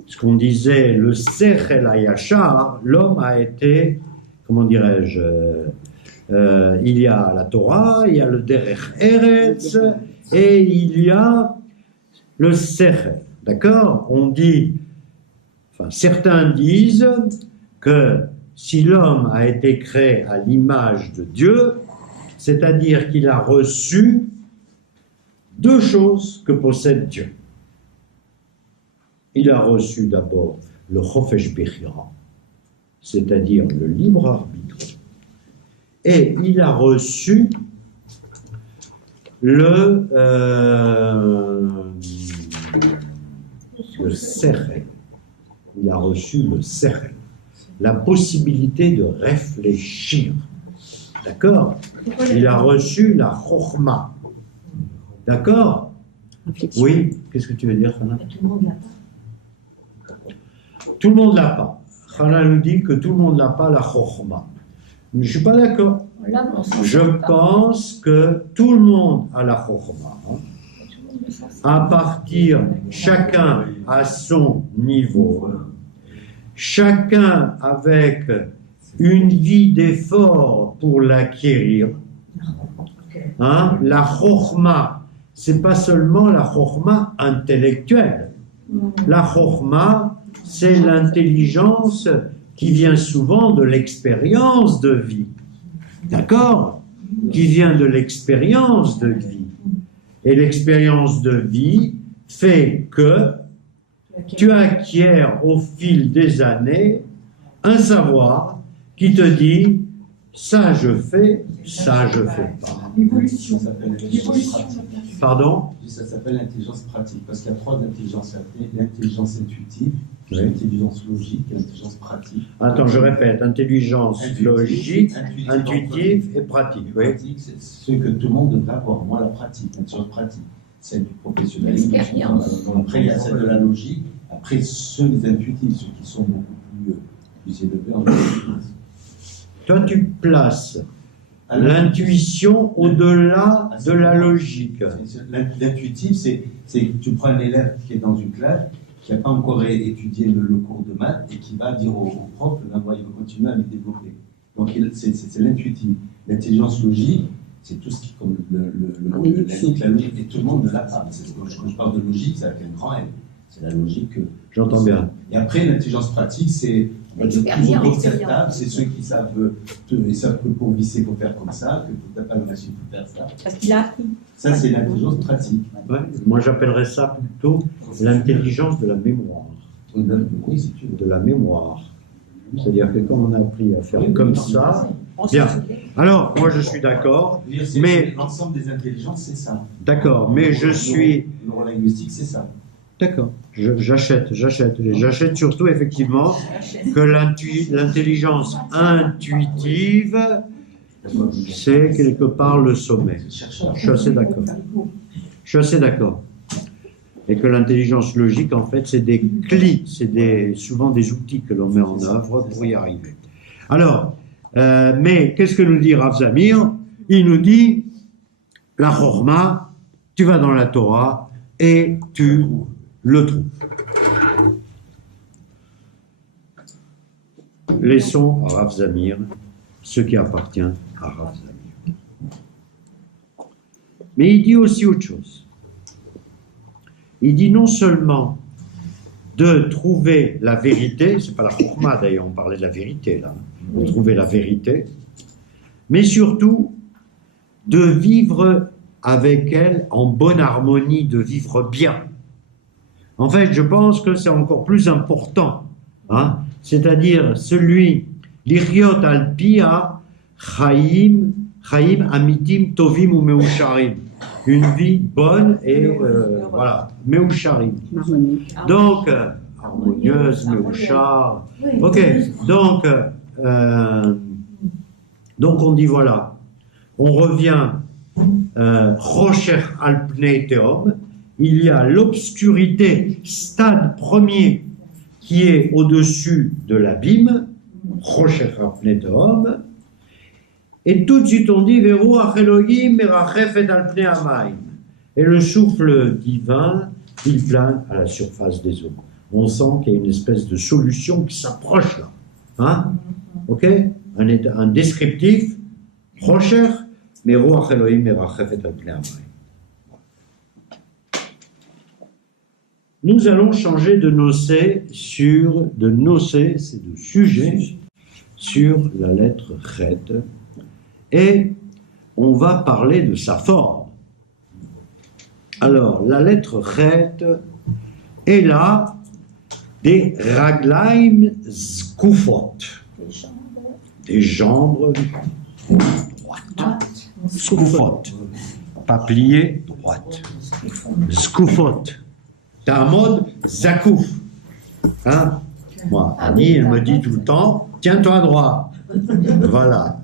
ce qu'on disait, le Sechel Hayashar, l'homme a été, comment dirais-je, il y a la Torah, il y a le Derech Eretz, et il y a le Sechel. D'accord? On dit, enfin, certains disent que si l'homme a été créé à l'image de Dieu, c'est-à-dire qu'il a reçu deux choses que possède Dieu. Il a reçu d'abord le Chofesh Bechira, c'est-à-dire le libre arbitre, et il a reçu le Sechel. Il a reçu le Sechel, la possibilité de réfléchir. D'accord? Il a reçu la Chokhma. D'accord? Oui? Qu'est-ce que tu veux dire, Hana? Tout le monde l'a pas. Tout le monde l'a pas. Hana nous dit que tout le monde n'a pas la Chokhma. Je ne suis pas d'accord. Je pense que tout le monde a la Chokhma. Hein? À partir, chacun à son niveau, chacun avec une vie d'effort pour l'acquérir. Hein? La Chokhma, c'est pas seulement la Chokhma intellectuelle. La Chokhma, c'est l'intelligence qui vient souvent de l'expérience de vie. D'accord? Qui vient de l'expérience de vie. Et l'expérience de vie fait que tu acquiers au fil des années un savoir qui te dit ça je fais, ça je fais pas. L'évolution. Pardon? Ça s'appelle l'intelligence pratique, parce qu'il y a trois intelligences. L'intelligence intuitive, Oui. l'intelligence logique et l'intelligence pratique. Attends, je répète, intelligence logique, intuitive et pratique. Oui. Pratique, c'est ce que tout le monde devrait avoir. Moi, la pratique, l'intelligence pratique, celle du professionnalisme. L'expérience. Après, il y a celle de la logique. Après, ceux des intuitifs, ceux qui sont beaucoup plus élevés en intuitif. Toi, tu places l'intuition au-delà de la logique. L'intuitif, c'est que tu prends un élève qui est dans une classe, qui n'a pas encore étudié le cours de maths et qui va dire au prof, ben, il va continuer à le développer. Donc c'est l'intuitif. L'intelligence logique, c'est tout ce qui, comme le mot l'indique, la logique, et tout le monde ne l'a pas. Quand je parle de logique, c'est avec un grand L. C'est la logique que... J'entends bien. Et après, l'intelligence pratique, c'est L'expérience. c'est ceux qui savent, ils savent que pour visser, il faut faire comme ça, que tu n'as pas de machine pour faire ça. Parce qu'il a appris. Ça, c'est l'intelligence pratique. Ouais, moi, j'appellerais ça plutôt l'intelligence de la mémoire. Oui, si tu veux. De la mémoire. C'est-à-dire que quand on a appris à faire Oui, comme non, ça... On Bien. se souvient. Alors, moi, je suis d'accord, mais... L'ensemble des intelligences, c'est ça. D'accord, mais je suis... Neurolinguistique, c'est ça. D'accord, j'achète. J'achète surtout, effectivement, que l'intelligence intuitive, c'est quelque part le sommet. Je suis assez d'accord. Et que l'intelligence logique, en fait, c'est des clis, c'est souvent des outils que l'on met en œuvre pour y arriver. Alors, mais qu'est-ce que nous dit Rav Zamir? Il nous dit, la Chorma, tu vas dans la Torah et tu le trouves. Laissons à Rav Zamir ce qui appartient à Rav Zamir. Mais il dit aussi autre chose. Il dit non seulement de trouver la vérité, c'est pas la Chorma d'ailleurs, on parlait de la vérité là, de trouver la vérité, mais surtout de vivre avec elle en bonne harmonie, de vivre bien. En fait, je pense que c'est encore plus important, hein, c'est-à-dire celui, l'iriot al-pia, chaim amitim tovim ou meusharim, une vie bonne et voilà, meusharim. Donc, harmonieuse, meushar. Ok, donc on dit voilà, on revient Rocher al pnei teom, il y a l'obscurité, stade premier, qui est au-dessus de l'abîme, Rocher al pnei teom, et tout de suite on dit Veruach Elohim merachefet al pnei hamayim, et le souffle divin, il plane à la surface des eaux. On sent qu'il y a une espèce de solution qui s'approche là, hein? Ok, un descriptif, Rocher, mais Ruach Elohim merachefet al pnei hamayim. Nous allons changer de nocé, c'est de sujet, sur la lettre Chet, et on va parler de sa forme. Alors, la lettre Chet est là des raglaim zkufot, des jambes droites, zkufot, pas pliées, droites, zkufot. T'as un mode zakouf. Hein? Moi, Annie, elle me dit tout le temps, tiens-toi droit. Voilà.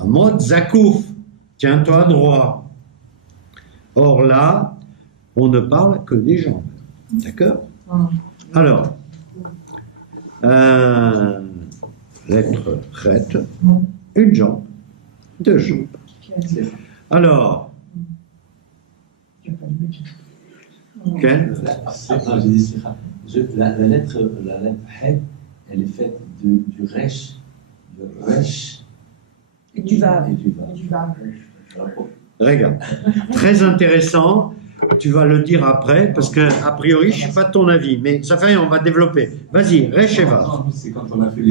Un mode zakouf. Tiens-toi droit. Or là, on ne parle que des jambes. D'accord? Alors, lettre Chet, une jambe, deux jambes. Alors, la lettre Chet, elle est faite du Resh, Et du Vav. Regarde, très intéressant. Tu vas le dire après, parce que a priori, je ne suis pas de ton avis, mais ça fait rien, on va développer. Vas-y, Resh et Vav. C'est quand on a fait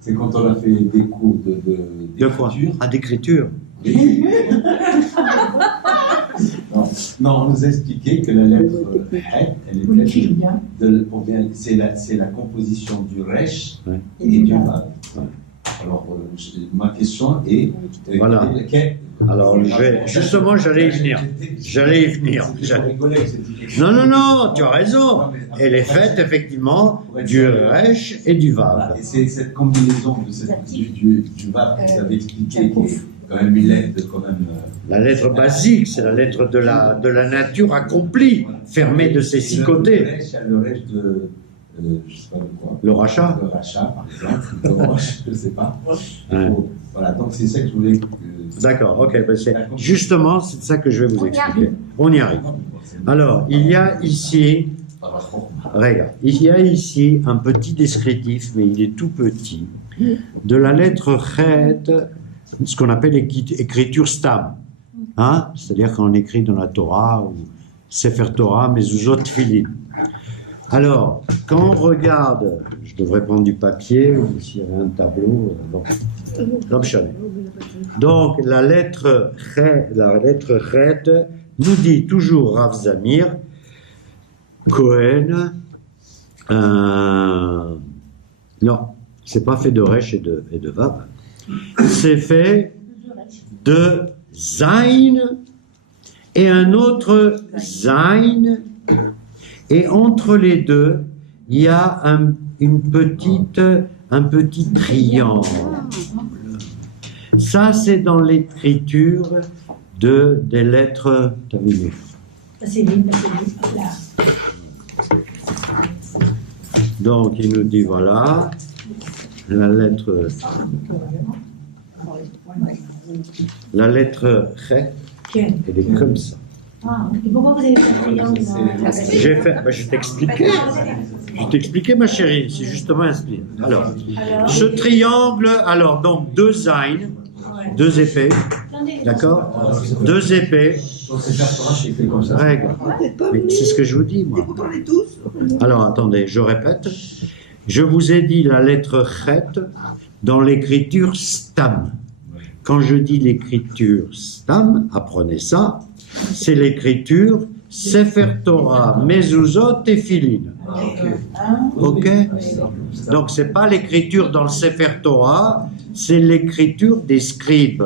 c'est quand on a fait des cours d'écriture. Ah, d'écriture. Non, on nous a expliqué que la lettre Chet, elle est faite c'est la composition du Resh et du Vav. Alors, ma question est... Voilà. Alors, justement, j'allais y venir. Non, tu as raison. Elle est faite, effectivement, du Resh et du Vav. Et c'est cette combinaison du Vav que vous avez expliqué, qui est quand même une lettre quand même... La lettre basique, c'est la lettre de la nature accomplie, fermée de ses six côtés. Le Resh de... je sais pas de quoi. Le rachat. Le rachat, par exemple. Je ne sais pas. Voilà, donc c'est ça que je voulais... D'accord, ok. Ben justement, c'est ça que je vais vous expliquer. On y arrive. Alors, il y a ici... Regarde, il y a ici un petit descriptif, mais il est tout petit, de la lettre Chet, ce qu'on appelle écriture stam. Hein? C'est-à-dire quand on écrit dans la Torah, ou Sefer Torah, Mezuzot Tfilin. Alors, quand on regarde, je devrais prendre du papier, ou s'il y avait un tableau, bon, donc la lettre Chet nous dit toujours Rav Zamir, Cohen, non, c'est pas fait de Resh et de Vav, c'est fait de Zain et un autre Zain Et entre les deux, il y a un petit triangle. Ça, c'est dans l'écriture des lettres. T'as vu? Donc, il nous dit, voilà, la lettre Chet, elle est comme ça. Et pourquoi vous avez fait un triangle Je t'expliquais, ma chérie, c'est justement inspiré. Alors, ce triangle, alors, donc, deux zayn, deux épées, d'accord? Deux épées. Règle. Mais c'est ce que je vous dis, moi. Alors, attendez, je répète. Je vous ai dit la lettre Chet dans l'écriture Stam. Quand je dis l'écriture Stam, apprenez ça, c'est l'écriture Sefer Torah, Mezuzot et Philin. Ok? Donc, c'est pas l'écriture dans le Sefer Torah, c'est l'écriture des scribes.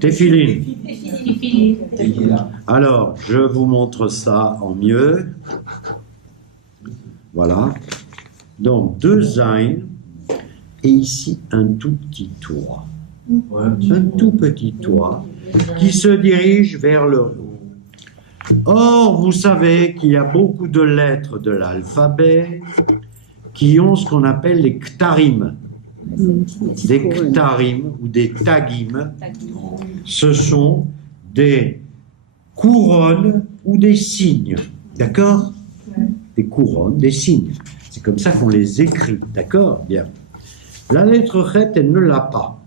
Téphilin. Alors, je vous montre ça en mieux. Voilà. Donc, deux zayn et ici un tout petit toit. Un tout petit toit qui se dirige vers le haut. Or, vous savez qu'il y a beaucoup de lettres de l'alphabet qui ont ce qu'on appelle les ktarim. Des ktarim ou des tagim, ce sont des couronnes ou des signes. D'accord? Des couronnes, des signes. C'est comme ça qu'on les écrit. D'accord? Bien. La lettre Chet, elle ne l'a pas.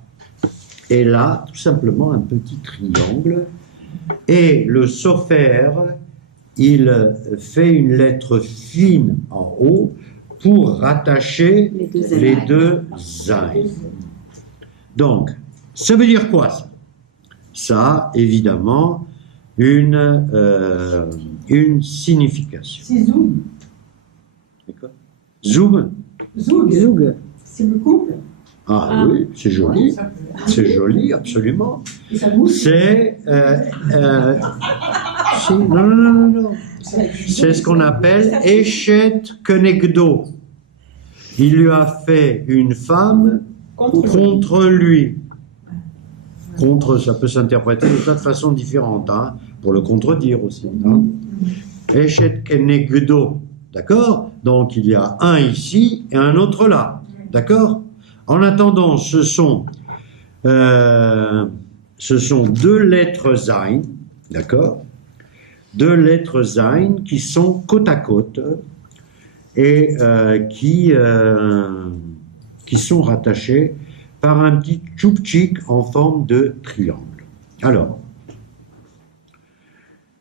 Elle a tout simplement un petit triangle. Et le sofer, il fait une lettre fine en haut pour rattacher les deux zayn. Donc, ça veut dire quoi ça? Ça a évidemment une signification. C'est Zoug. D'accord? Zoug. Zoug. C'est le couple. Ah oui, c'est joli. C'est joli, absolument. C'est... non. C'est ce qu'on appelle Eshet Kenegdo. Il lui a fait une femme contre lui. Contre, ça peut s'interpréter de tas de façons différentes, hein, pour le contredire aussi. Hein. Eshet Kenegdo, d'accord? Donc il y a un ici et un autre là, d'accord? En attendant, ce sont deux lettres zayn, d'accord? Deux lettres zayn qui sont côte à côte et qui sont rattachées par un petit tchoupchik en forme de triangle. Alors,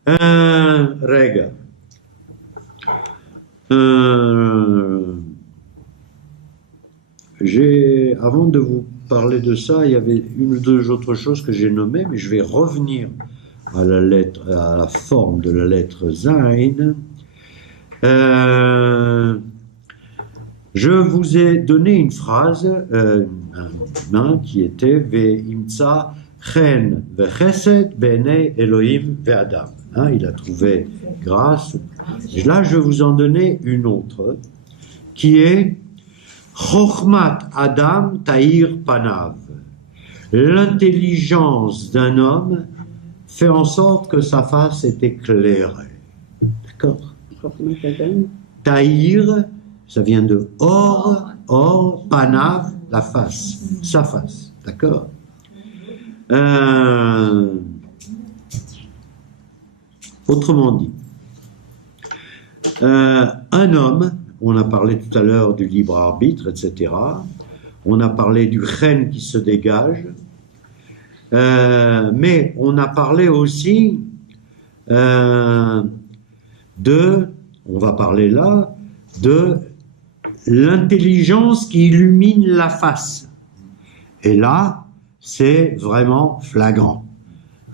règle. Avant de vous parler de ça, il y avait une ou deux autres choses que j'ai nommées, mais je vais revenir à la forme de la lettre zayn. Je vous ai donné une phrase qui était Ve'imtsa chen ve'chesed b'nei Elohim ve'adam. Il a trouvé grâce. Là, je vais vous en donner une autre qui est Chochmat Adam Tahir Panav. L'intelligence d'un homme fait en sorte que sa face est éclairée. D'accord? Tahir, ça vient de or, Panav, la face, sa face. D'accord? Autrement dit, un homme, on a parlé tout à l'heure du libre arbitre, etc. On a parlé du chen qui se dégage, mais on a parlé aussi on va parler là, de l'intelligence qui illumine la face. Et là, c'est vraiment flagrant.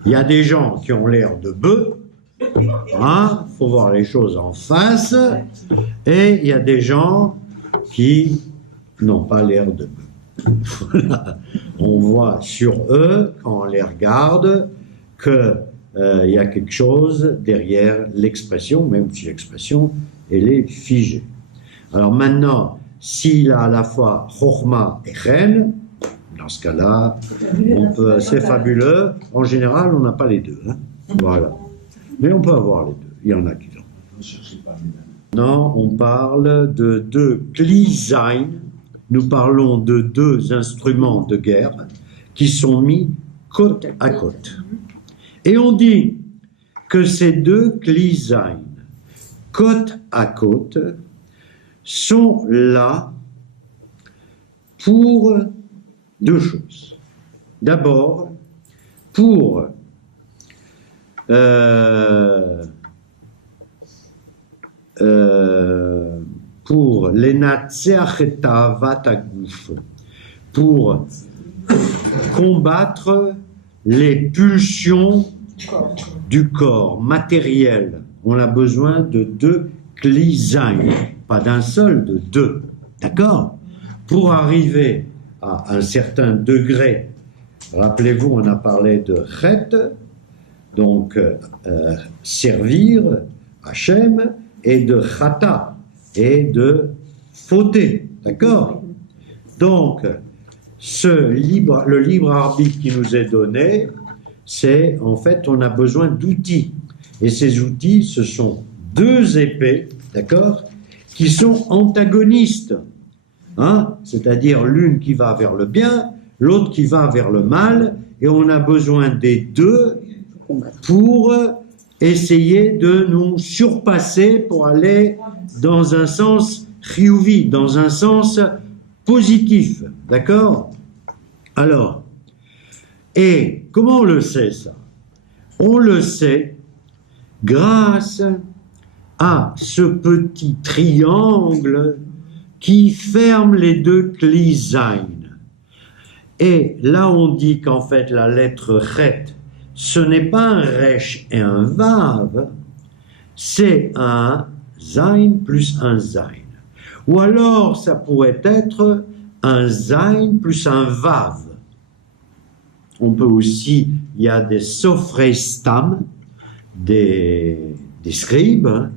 Il y a des gens qui ont l'air de bœufs, faut voir les choses en face, et il y a des gens qui n'ont pas l'air de bœufs. Voilà. On voit sur eux, quand on les regarde, que il y a quelque chose derrière l'expression, même si l'expression, elle est figée. Alors maintenant, s'il a à la fois Chokhma et Chen, dans ce cas-là, c'est fabuleux. En général, on n'a pas les deux. Hein. Voilà. Mais on peut avoir les deux. Il y en a qui l'ont. Non, on parle de deux Klizain. Nous parlons de deux instruments de guerre qui sont mis côte à côte. Et on dit que ces deux Klizain, côte à côte, sont là pour deux choses. D'abord, pour les Natseach et Ta'avat Aguf, pour combattre les pulsions du corps matériel. On a besoin de deux Klizain, pas d'un seul, de deux. D'accord? Pour arriver à un certain degré, rappelez-vous, on a parlé de Chet, donc servir Hachem, et de Chata, et de fauter. D'accord? Donc, le libre arbitre qui nous est donné, c'est en fait, on a besoin d'outils. Et ces outils, ce sont deux épées, d'accord, qui sont antagonistes. Hein? C'est-à-dire l'une qui va vers le bien, l'autre qui va vers le mal, et on a besoin des deux pour essayer de nous surpasser, pour aller dans un sens chiyuvi, dans un sens positif. D'accord? Alors, et comment on le sait ça? On le sait grâce à ce petit triangle qui ferme les deux Klizain. Et là, on dit qu'en fait, la lettre Chet, ce n'est pas un Resh et un Vav, c'est un Zain plus un Zain. Ou alors, ça pourrait être un Zain plus un Vav. On peut aussi, il y a des Sofrei Stam, des scribes.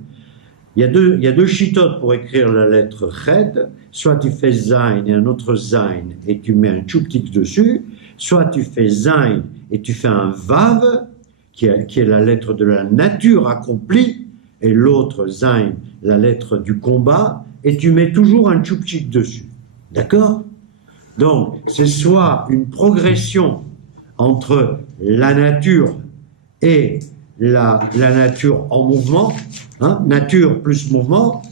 Il y a deux chitotes pour écrire la lettre Chet. Soit tu fais Zain et un autre Zain et tu mets un tchouptik dessus, soit tu fais Zain et tu fais un Vav, qui est la lettre de la nature accomplie, et l'autre Zain, la lettre du combat, et tu mets toujours un tchouptik dessus. D'accord? Donc, c'est soit une progression entre la nature et la nature en mouvement, hein, nature plus mouvement,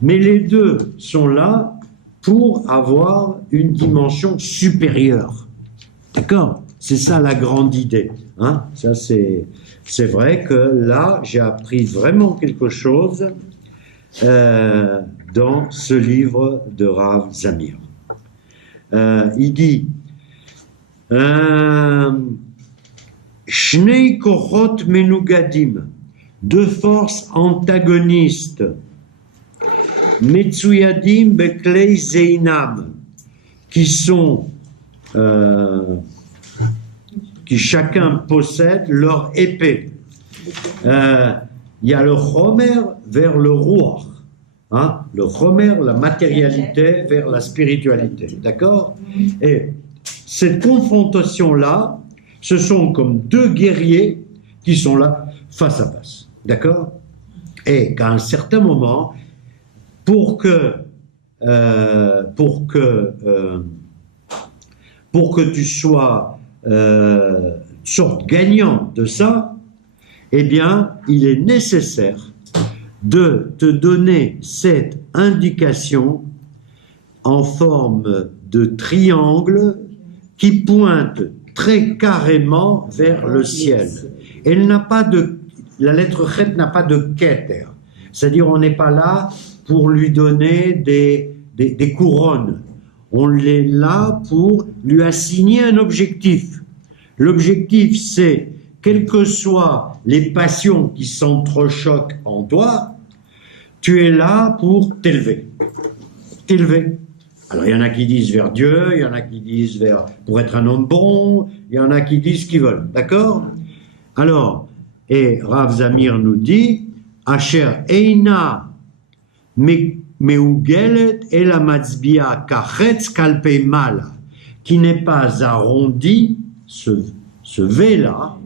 mais les deux sont là pour avoir une dimension supérieure. D'accord? C'est ça la grande idée. Hein? Ça, c'est vrai que là, j'ai appris vraiment quelque chose dans ce livre de Rav Zamir. Il dit Shnei kochot menugadim, deux forces antagonistes, metsuyadim beklei zeinam, qui chacun possède leur épée. Il y a le chomer vers le ruach, hein? Le chomer, la matérialité vers la spiritualité, d'accord? Et cette confrontation-là, ce sont comme deux guerriers qui sont là face à face, d'accord? Et qu'à un certain moment, pour que tu sois sorte gagnant de ça, eh bien, il est nécessaire de te donner cette indication en forme de triangle qui pointe très carrément vers le ciel. Elle n'a pas de, la lettre Chet n'a pas de keter, c'est-à-dire on n'est pas là pour lui donner des couronnes. On est là pour lui assigner un objectif. L'objectif, c'est, quelles que soient les passions qui s'entrechoquent en toi, tu es là pour t'élever. T'élever. Alors, il y en a qui disent vers Dieu, il y en a qui disent pour être un homme bon, il y en a qui disent ce qu'ils veulent. D'accord? Alors, Et Rav Zamir nous dit, Asher Eina Meugelet El Amatzbia Kachetz Kalpei Mala, qui n'est pas arrondi, ce V-là,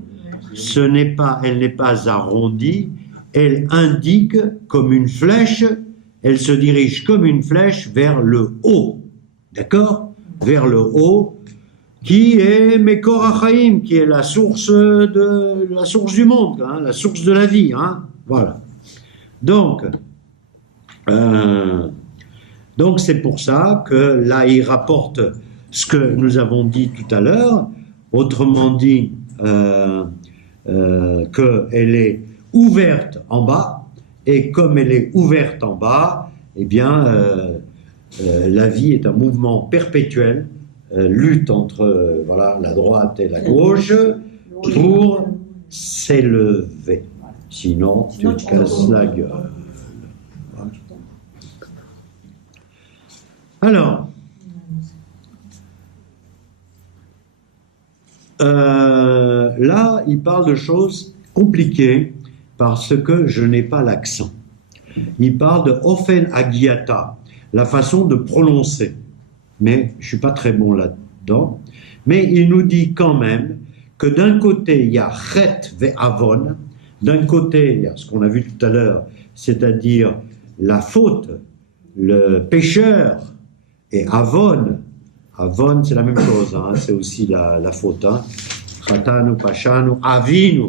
elle n'est pas arrondie, elle indique comme une flèche, elle se dirige comme une flèche vers le haut, d'accord? Vers le haut, qui est Mekor HaChaim, qui est la source du monde, hein, la source de la vie, hein, voilà. Donc c'est pour ça que là il rapporte ce que nous avons dit tout à l'heure, autrement dit qu'elle est ouverte en bas, et comme elle est ouverte en bas, eh bien la vie est un mouvement perpétuel, lutte entre voilà, la droite et la gauche pour s'élever. Sinon, tu te casses la gueule. Voilà. Alors, là, il parle de choses compliquées parce que je n'ai pas l'accent. Il parle de Ofen Agiata, la façon de prononcer. Mais je ne suis pas très bon là-dedans. Mais il nous dit quand même que d'un côté, il y a Chet ve'avon. D'un côté, il y a ce qu'on a vu tout à l'heure, c'est-à-dire la faute, le pécheur, et avon. Avon, c'est la même chose, hein, c'est aussi la faute. Hein. Chatanu, pashanu, avinu.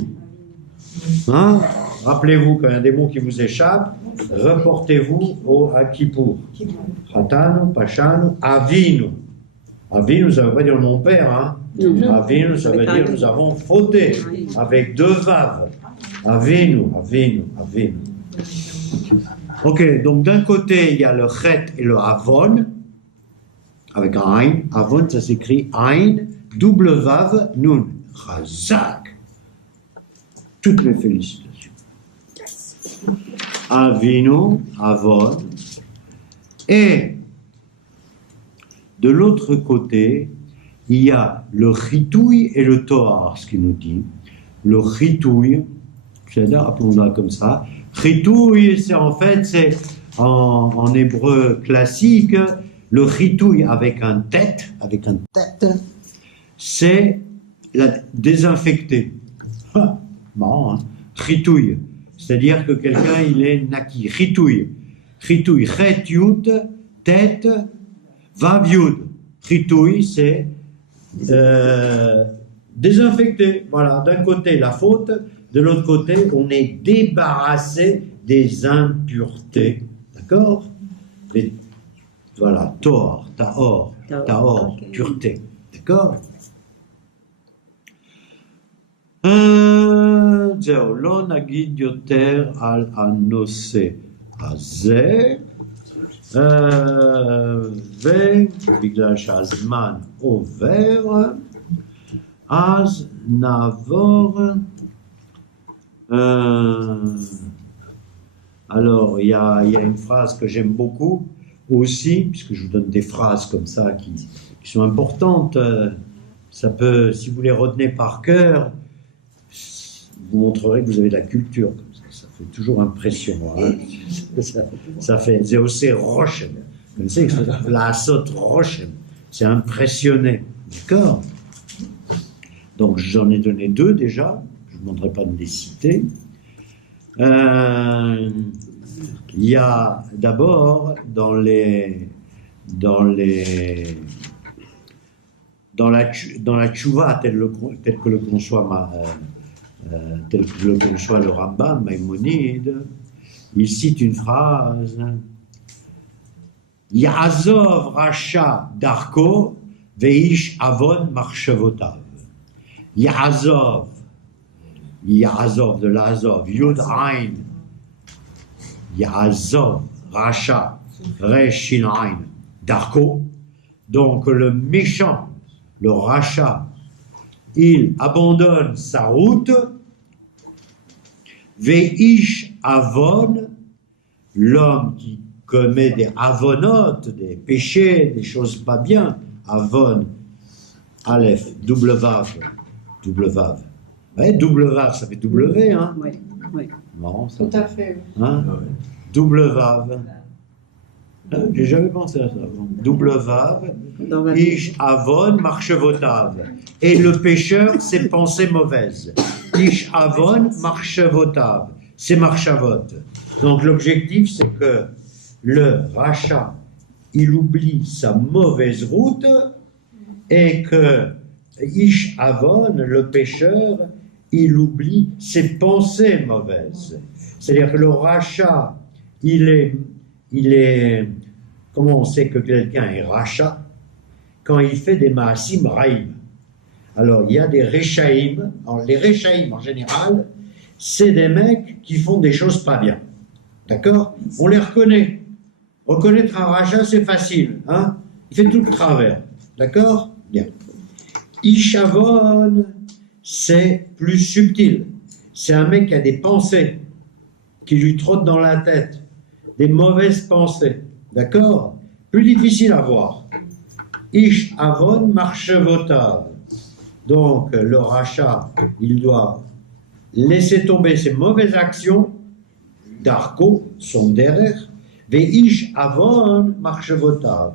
Hein? Rappelez-vous qu'il y a des mots qui vous échappent, reportez-vous au Kippour. Chatanu, pashanu, avinu. Avinu, ça ne veut pas dire mon père. Hein? Avinu, ça veut dire nous avons fauté, avec deux vaves. Avinu, avinu, avinu. Ok, donc d'un côté, il y a le chet et le avon, avec un aïn. Avon, ça s'écrit aïn, double vave, nun. Chazak. Toutes mes félicitations. Avinu, avon. Et de l'autre côté, il y a le chitouille et le toar, ce qu'il nous dit. Le chitouille, c'est-à-dire, appelons-le comme ça. Chitouille, c'est en fait, c'est en hébreu classique, le chitouille avec un tête, c'est la désinfecter. Marrant, hein? Chitouille, c'est-à-dire que quelqu'un, il est naki. Chitouille, chitouille, chet yud, tête, vav yud. Chitouille, c'est désinfecter. Voilà, d'un côté la faute, de l'autre côté, on est débarrassé des impuretés. D'accord? Voilà, tor, taor, okay. Pureté. D'accord? זהו, לא נגיד יותר על הנושא הזה, ובגלל שהזמן עובר, אז נעבור. Alors, il y a une phrase que j'aime beaucoup aussi, puisque je vous donne des phrases comme ça qui sont importantes. Ça peut, si vous les retenez par cœur, vous montrerez que vous avez de la culture. Ça fait toujours impression. Hein. Ça fait Zéosé Rochem. Vous connaissez la Asot Rochem. C'est impressionné. D'accord? Donc, j'en ai donné deux déjà. Je ne vous demanderai pas de les citer. Il y a d'abord dans la tchouva tel que le conçoit le Rambam, Maïmonide, il cite une phrase Ya'azov Racha Darko Veish Avon Marshavotav. Ya'azov de l'Azov, Yud Ain, Ya'azov Racha Reshin Ain Darko. Donc le méchant, le Racha, il abandonne sa route. Veish Avon, l'homme qui commet des avonotes, des péchés, des choses pas bien. Avon, Aleph, double vav, Ouais, double vav, ça fait W, hein? Oui, oui. Marrant, ça. Tout à fait. Hein? Double vav. J'ai jamais pensé à ça. Double vav. Dans la Ish avon marchevotav. Et le pécheur, c'est pensée mauvaise. Ish avon marchevotav. C'est marchavot. Donc l'objectif, c'est que le rachat, il oublie sa mauvaise route et que Ish avon, le pécheur, il oublie ses pensées mauvaises. C'est-à-dire que le rachat, il est, comment on sait que quelqu'un est rachat? Quand il fait des maasim raïm. Alors, il y a des rechaïm. Alors, les rechaïm, en général, c'est des mecs qui font des choses pas bien. D'accord? On les reconnaît. Reconnaître un rachat, c'est facile. Hein? Il fait tout le travers. D'accord? Bien. Ishavon, c'est plus subtil. C'est un mec qui a des pensées qui lui trottent dans la tête. Des mauvaises pensées. D'accord? Plus difficile à voir. Ish avon marchevotav. Donc, le rachat, il doit laisser tomber ses mauvaises actions, d'arco, son derrière, ve ish avon marchevotav.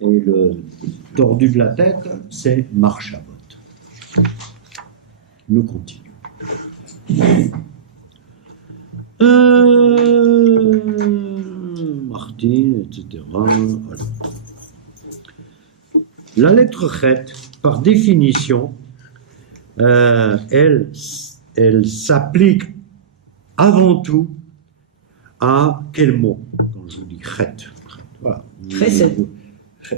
Et le tordu de la tête, c'est marchavot. Nous continuons. Martine, etc. Voilà. La lettre chet, par définition, elle s'applique avant tout à quel mot? Quand je vous dis chet. Voilà.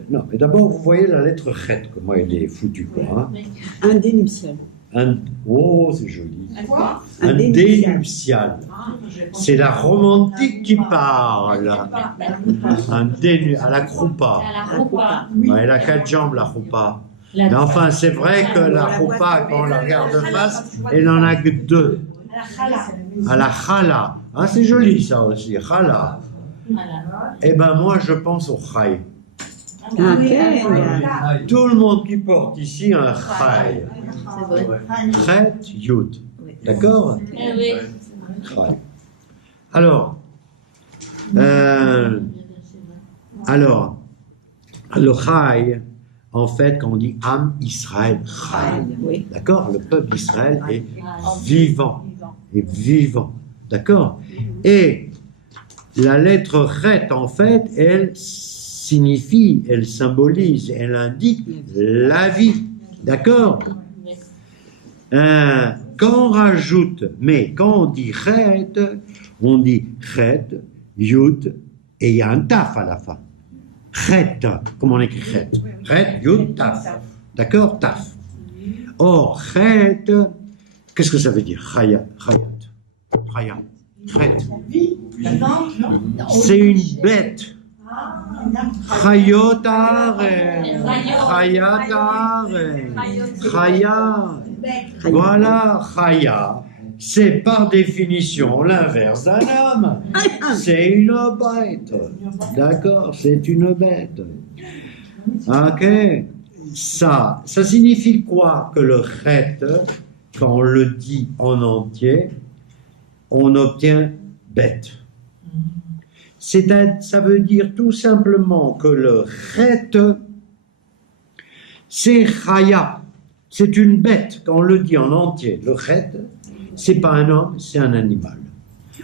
Non, mais d'abord, vous voyez la lettre chet, comment elle est foutue, quoi. Hein? Un dénuptial. Oh, c'est joli. Quoi? Un dénuptial. C'est la romantique qui parle. À la croupa. À la roupa. Ouais, elle a 4 jambes, la roupa. Mais enfin, c'est vrai que la roupa, quand on la regarde de face, elle n'en a que 2. À la chala. Ah, c'est joli ça aussi, chala. Eh ben moi, je pense au chai. Tout le monde qui porte ici un chai. Chet, yud. D'accord? Oui. Chai. Alors, le chai, en fait, quand on dit Am Israël chai, Oui. d'accord? Le peuple d'Israël est vivant. Est vivant. D'accord? Et la lettre chet, en fait, elle signifie, elle symbolise, elle indique la vie. D'accord? Quand on rajoute, mais quand on dit chet, on dit chet, yud, et il y a un taf à la fin. Chet, comment on écrit chet? Chet, yud, taf. D'accord? Taf. Or, chet, qu'est-ce que ça veut dire? Chayat. Chayat. Chet. C'est une bête. Chayotare. Chaya. Voilà, chaya. C'est par définition l'inverse d'un homme. C'est une bête. D'accord, c'est une bête. Ok. Ça signifie quoi que le chet, quand on le dit en entier, on obtient bête. Ça veut dire tout simplement que le chet, c'est chaya, c'est une bête, quand on le dit en entier. Le chet, c'est pas un homme, c'est un animal,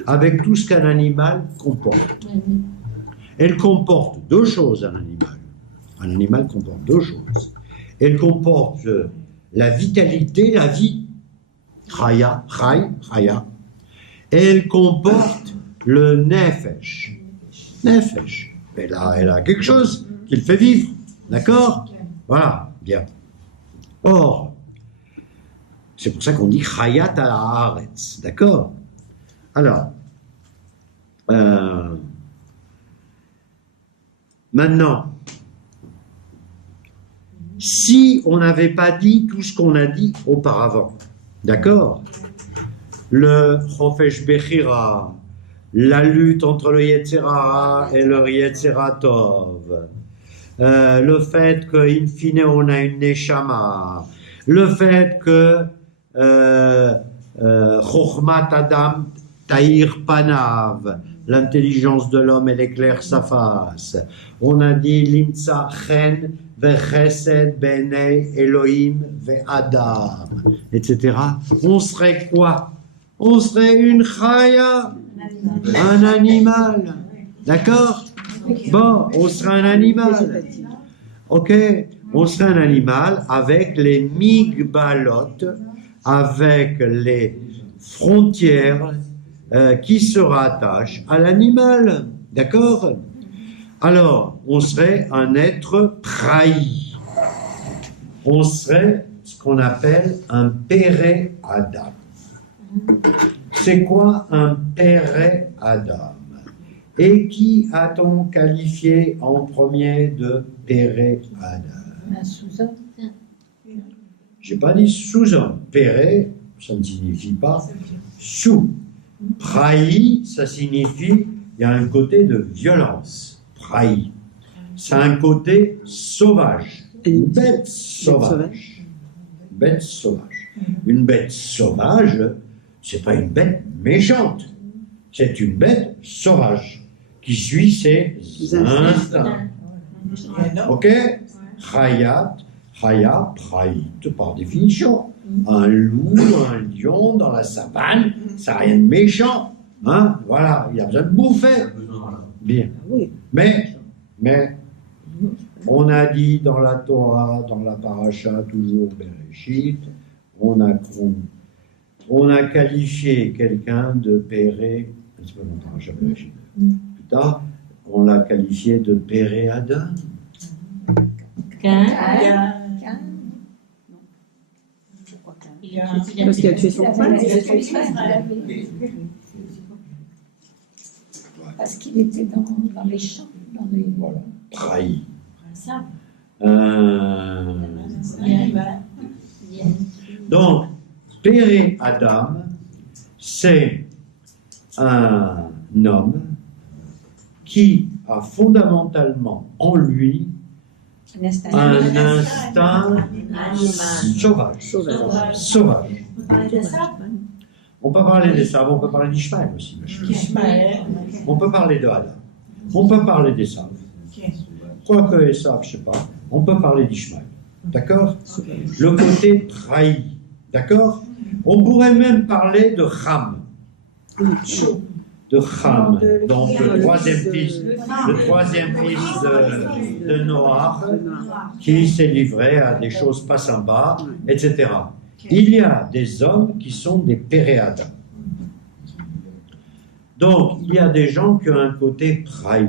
avec tout ce qu'un animal comporte. Elle comporte 2 choses, un animal. Un animal comporte 2 choses. Elle comporte la vitalité, la vie, chaya, chaya. Elle comporte le nefesh. Nefesh. Elle a quelque chose qui le fait vivre. D'accord? Voilà, bien. Or, c'est pour ça qu'on dit chayat haaretz. D'accord? Alors, maintenant, si on n'avait pas dit tout ce qu'on a dit auparavant, d'accord? Le chofesh bechira, la lutte entre le Yetzirah et le Yetziratov, le fait qu'in fine on a une neshama, Le fait que Chokhmat Adam Tahir Panav, l'intelligence de l'homme, elle éclaire sa face. On a dit Limtsa Chen Vechesed Benei Elohim Ve'adam, etc. On serait quoi? On serait une chaya, un animal. D'accord? Bon, on serait un animal. Ok? On serait un animal avec les migbalot, avec les frontières qui se rattachent à l'animal. D'accord? Alors, on serait un être praï. On serait ce qu'on appelle un péré Adam. C'est quoi un péré Adam? Et qui a-t-on qualifié en premier de péré Adam? Un sous-homme. J'ai pas dit sous-homme. Péré, ça ne signifie pas sous. Praï, ça signifie il y a un côté de violence. Praï. C'est un côté sauvage. Une bête sauvage. Bête sauvage. Une bête sauvage, c'est pas une bête méchante. C'est une bête sauvage qui suit ses instincts. Ok? Chayat, chaya, praït, par définition. Un loup, un lion dans la savane, ça n'a rien de méchant. Hein? Voilà, il a besoin de bouffer. Bien. Mais, on a dit dans la Torah, dans la paracha, toujours Bereshit, on a qualifié quelqu'un de péré, c'est pas dans la paracha Bereshit, plus tard, on l'a qualifié de péré Adam. Parce qu'il a tué son frère. Parce qu'il était dans les champs. Voilà, trahi. Ça. Donc, péré Adam, c'est un homme qui a fondamentalement en lui un instinct sauvage. On peut parler des saves, on peut parler d'Ishmaël aussi. On peut parler de Adam. On peut parler des saves. Quoique les saves, je ne sais pas, on peut parler d'Ishmaël. D'accord? Le côté trahi. D'accord? On pourrait même parler de Ham. De Ham, donc le troisième fils de Noach, qui s'est livré à des choses pas sympas, etc. Il y a des hommes qui sont des péréadas. Donc, il y a des gens qui ont un côté praï.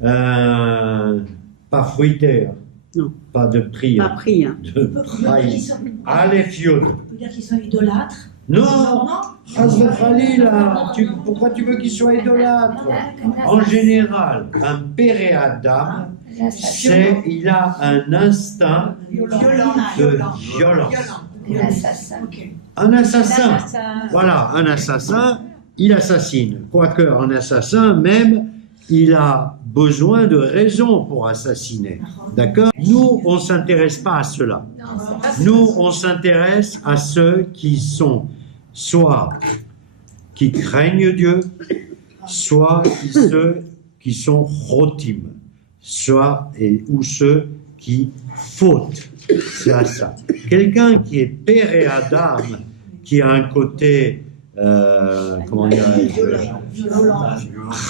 Pas fruitaire, pas de prière. Pas pris, hein. De praï. Alephiod. On peut dire qu'ils sont idolâtres. Non, pourquoi tu veux qu'il soit idolâtre? En général, un péréadam, il a un instinct de violence. Un assassin. Voilà, un assassin, il assassine. Quoique, un assassin, même, il a besoin de raison pour assassiner. D'accord? Nous, on ne s'intéresse pas à cela. Nous, on s'intéresse à ceux qui sont soit qui craignent Dieu, soit ceux qui sont chotim, ou ceux qui fautent. C'est à ça. Quelqu'un qui est père et Adam, qui a un côté, comment dirais-je,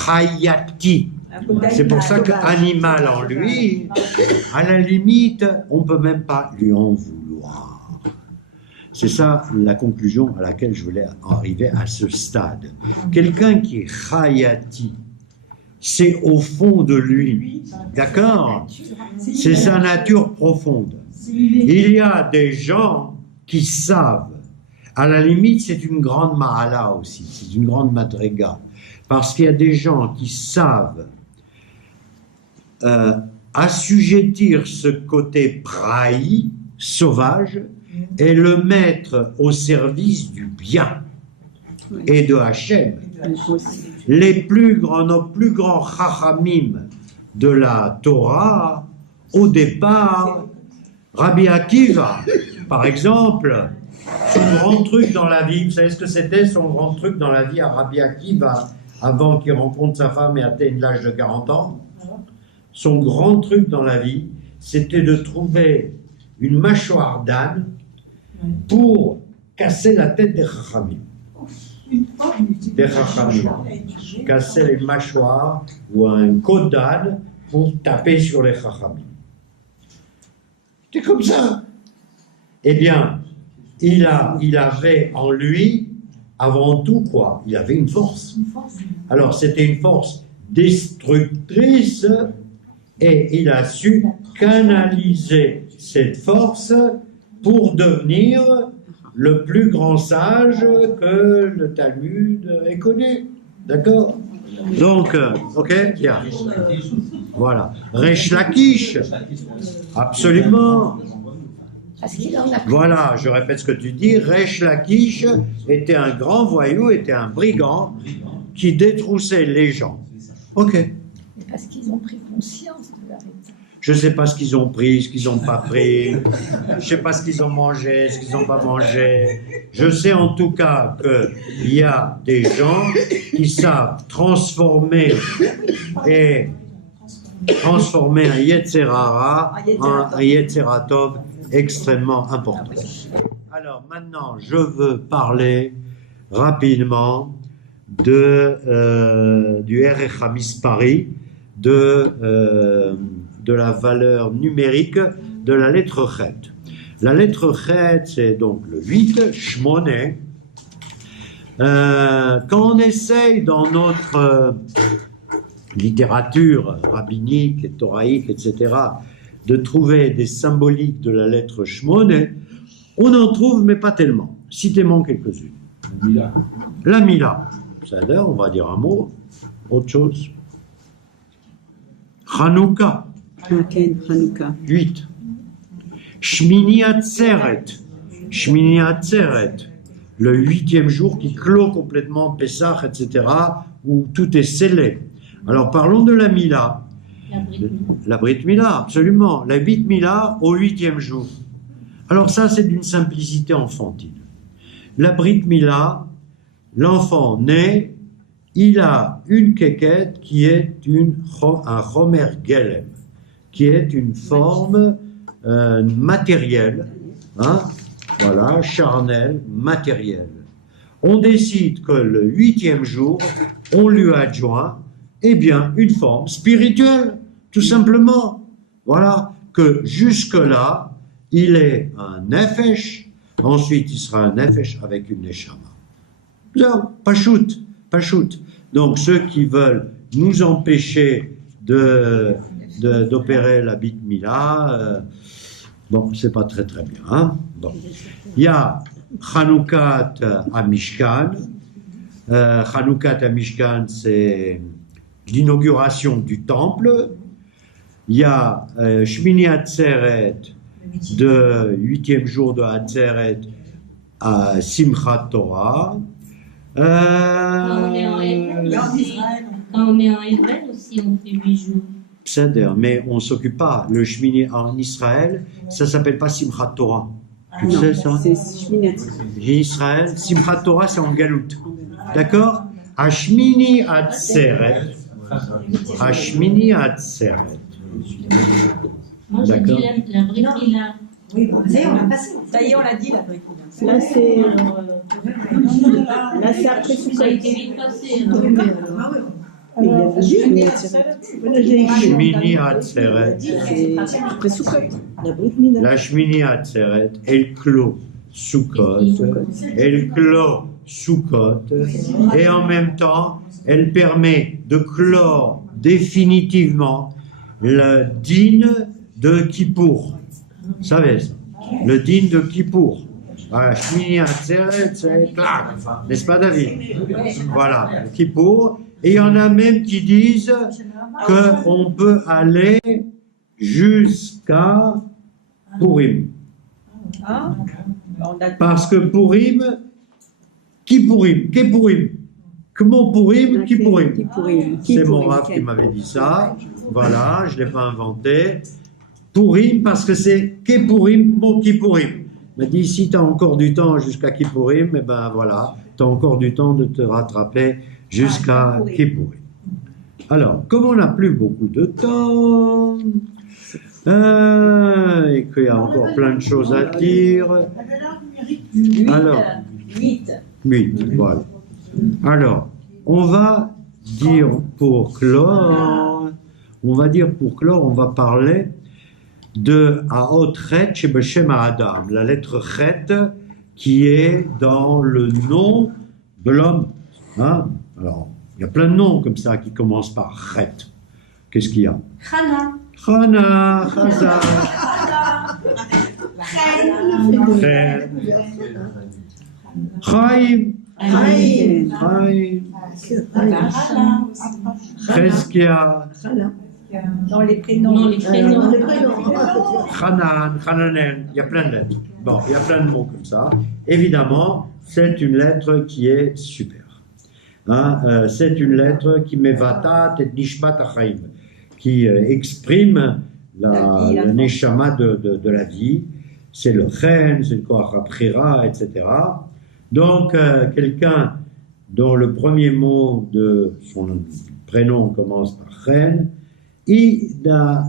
chayati. C'est pour ça qu'animal en lui, à la limite, on ne peut même pas lui en vouloir. C'est ça la conclusion à laquelle je voulais arriver à ce stade. Quelqu'un qui est chayati, c'est au fond de lui, d'accord? C'est sa nature profonde. Il y a des gens qui savent, à la limite c'est une grande mahala aussi, c'est une grande madriga, parce qu'il y a des gens qui savent assujettir ce côté praï, sauvage, et le mettre au service du bien et de Hachem. Nos plus grands chachamim de la Torah, au départ, Rabbi Akiva, par exemple, son grand truc dans la vie, vous savez ce que c'était son grand truc dans la vie à Rabbi Akiva, avant qu'il rencontre sa femme et atteigne l'âge de 40 ans? Son grand truc dans la vie, c'était de trouver une mâchoire d'âne pour casser la tête des Chachamim. Des Chachamim. Casser les mâchoires ou un côte d'âne pour taper sur les Chachamim. C'est comme ça. Eh bien, il avait en lui, avant tout quoi? Il avait une force. Alors, c'était une force destructrice et il a su canaliser cette force pour devenir le plus grand sage que le Talmud ait connu. D'accord? Donc, ok, bien. Voilà. Resh Lakish, absolument. Voilà, je répète ce que tu dis. Resh Lakish était un grand voyou, était un brigand qui détroussait les gens. Ok. Parce qu'ils ont pris conscience de la vérité. Je ne sais pas ce qu'ils ont pris, ce qu'ils n'ont pas pris. Je ne sais pas ce qu'ils ont mangé, ce qu'ils n'ont pas mangé. Je sais en tout cas qu'il y a des gens qui savent transformer un Yetzerara en un Yetzeratov extrêmement important. Alors maintenant, je veux parler rapidement du Erech HaMispari, de la valeur numérique de la lettre Chet. La lettre Chet, c'est donc le 8, Shmoné. Quand on essaye dans notre littérature rabbinique, et thoraïque, etc., de trouver des symboliques de la lettre Shmoné, on en trouve, mais pas tellement. Citez-moi quelques-unes. La Mila. C'est-à-dire, on va dire un mot, autre chose. Hanouka. 8. Shmini Atzeret. Shmini Atzeret. Le 8e jour qui clôt complètement Pessah, etc., où tout est scellé. Alors parlons de la Mila. La Brit Mila, absolument. La Brit Mila au 8e jour. Alors ça, c'est d'une simplicité enfantine. La Brit Mila, l'enfant naît, il a une kékette qui est un Chomer Gelem, qui est une forme matérielle, hein, voilà, charnelle, matérielle. On décide que le 8e jour, on lui adjoint, eh bien, une forme spirituelle, tout simplement. Voilà, que jusque-là, il est un nefesh, ensuite il sera un nefesh avec une neshama. Non, pas shoot. Donc ceux qui veulent nous empêcher d'opérer la Brit Mila, bon, c'est pas très très bien. Hein? Bon. Il y a Chanoukat à Mishkan. Chanoukat à Mishkan, c'est l'inauguration du temple. Il y a Shmini Atzeret, de 8e jour de Atzeret à Simchat Torah. Quand on est en Israël aussi, on fait 8 jours. C'est-à-dire, mais on ne s'occupe pas. Le Shmini en Israël, ça ne s'appelle pas Simchat Torah. Tu sais ça? C'est Shmini Atzeret. Israël, Simchat Torah, c'est en Galout. D'accord? Shmini Atzeret. Shmini Atzeret. Moi, j'ai dit la Brit Mila. Oui, bon, ça y est, on l'a passé. Ça y est, on l'a dit, la Brit Mila. Là, c'est après Ça a été vite passé. Il y a Shmini Atzeret. Shmini Atzeret. Après Sukkot. La Brit Mila. La Shmini Atzeret, elle clôt Sukkot, elle clôt Sukkot, et en même temps, elle permet de clore définitivement le din de Kippour. Vous savez ça? Le din de Kippour. Shmini Atzeret, c'est clac, n'est-ce pas David? Voilà, Kippour. Et il y en a même qui disent qu'on peut aller jusqu'à Purim. Parce que Purim, Kippourim, comment Purim, Kippourim. C'est mon Rav qui m'avait dit ça. Voilà, je ne l'ai pas inventé. Purim, parce que c'est Kippurim pour Kippurim. Il m'a dit, si tu as encore du temps jusqu'à Kippurim, eh ben voilà, tu as encore du temps de te rattraper jusqu'à Kippurim. Alors, comme on n'a plus beaucoup de temps, et qu'il y a encore plein de choses à dire, alors, 8, voilà. Alors, on va dire pour clore, on va parler de Aot Chet Shebeshem Adam, la lettre Chet qui est dans le nom de l'homme. Hein? Alors, il y a plein de noms comme ça qui commencent par Chet. Qu'est-ce qu'il y a? Chana, Chaza, Chen, Chaim, Cheskia, Dans les prénoms. Hanan, Hananen, il y a plein de lettres. Bon, il y a plein de mots comme ça. Évidemment, c'est une lettre qui est super. Hein, c'est une lettre qui mevatat et nishmat achaim, qui exprime la neshama de la vie. C'est le chen, c'est le koach habrira, etc. Donc, quelqu'un dont le premier mot de son prénom commence par chen, il a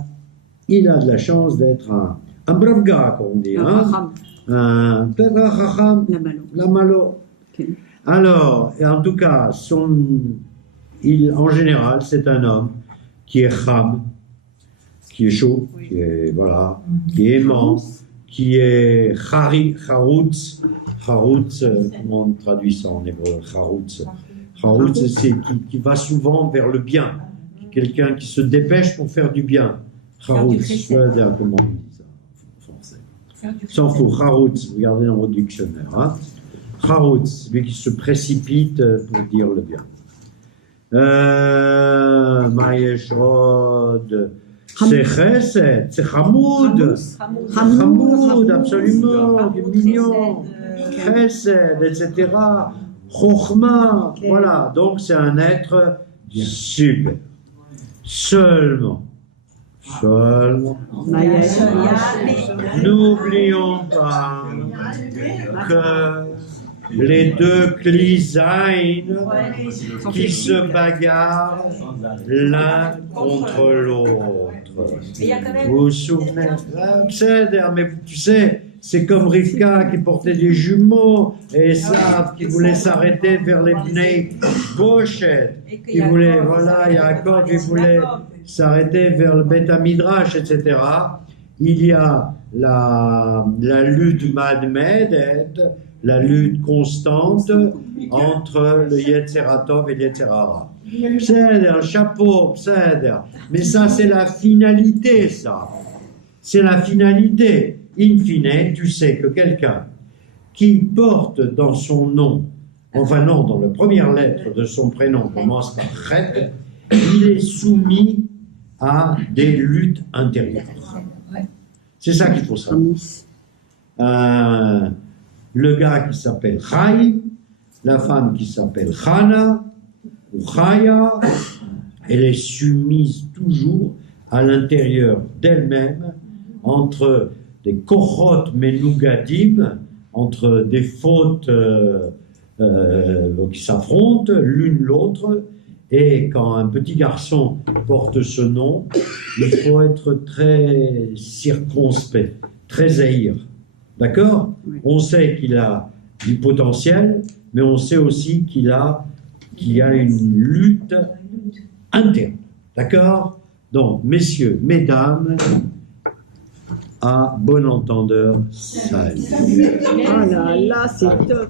de la chance d'être un brave gars, comme on dit. Un chacham, la malo. Okay. Alors, en tout cas, en général, c'est un homme qui est cham, qui est chaud, qui est, voilà, qui est aimant, qui est charoutz. Charoutz, comment on traduit ça en hébreu? Charoutz. Charoutz, c'est qui va souvent vers le bien. Quelqu'un qui se dépêche pour faire du bien. Charoutz, je sais pas comment on dit ça en français. S'en fout, charoutz, regardez dans votre dictionnaire. Hein? Charoutz, celui qui se précipite pour dire le bien. Maïeshrod, c'est chesed, c'est chamoud. Chamoud, absolument, du mignon. Chesed, etc. Chochma, voilà. Donc c'est un être super. Seulement, n'oublions pas que les deux klizaïn qui se bagarrent l'un contre l'autre. Vous vous souvenez? Mais tu sais, c'est comme Rivka qui portait des jumeaux et Esav qui voulait s'arrêter vers les Bnei Boshet, qui voulait, voilà, Yaakov qui voulait s'arrêter vers le Beth Midrash, etc. Il y a la lutte madmedet, la lutte constante entre le Yetzeratov et le Yetzerara. C'est-à-dire, chapeau, c'est-à-dire. Mais ça, c'est la finalité, ça. C'est la finalité. In fine, tu sais que quelqu'un qui porte dans son nom, enfin non, dans la première lettre de son prénom, commence par Chet, il est soumis à des luttes intérieures. C'est ça qu'il faut savoir. Le gars qui s'appelle Chaim, la femme qui s'appelle Chana, ou Chaya, elle est soumise toujours à l'intérieur d'elle-même entre des kochot menougadim, entre des fautes qui s'affrontent l'une l'autre, et quand un petit garçon porte ce nom, il faut être très circonspect, très zahir. D'accord? On sait qu'il a du potentiel, mais on sait aussi qu'il y a une lutte interne. D'accord? Donc, messieurs, mesdames, à bon entendeur, salut. Oh là là, c'est top.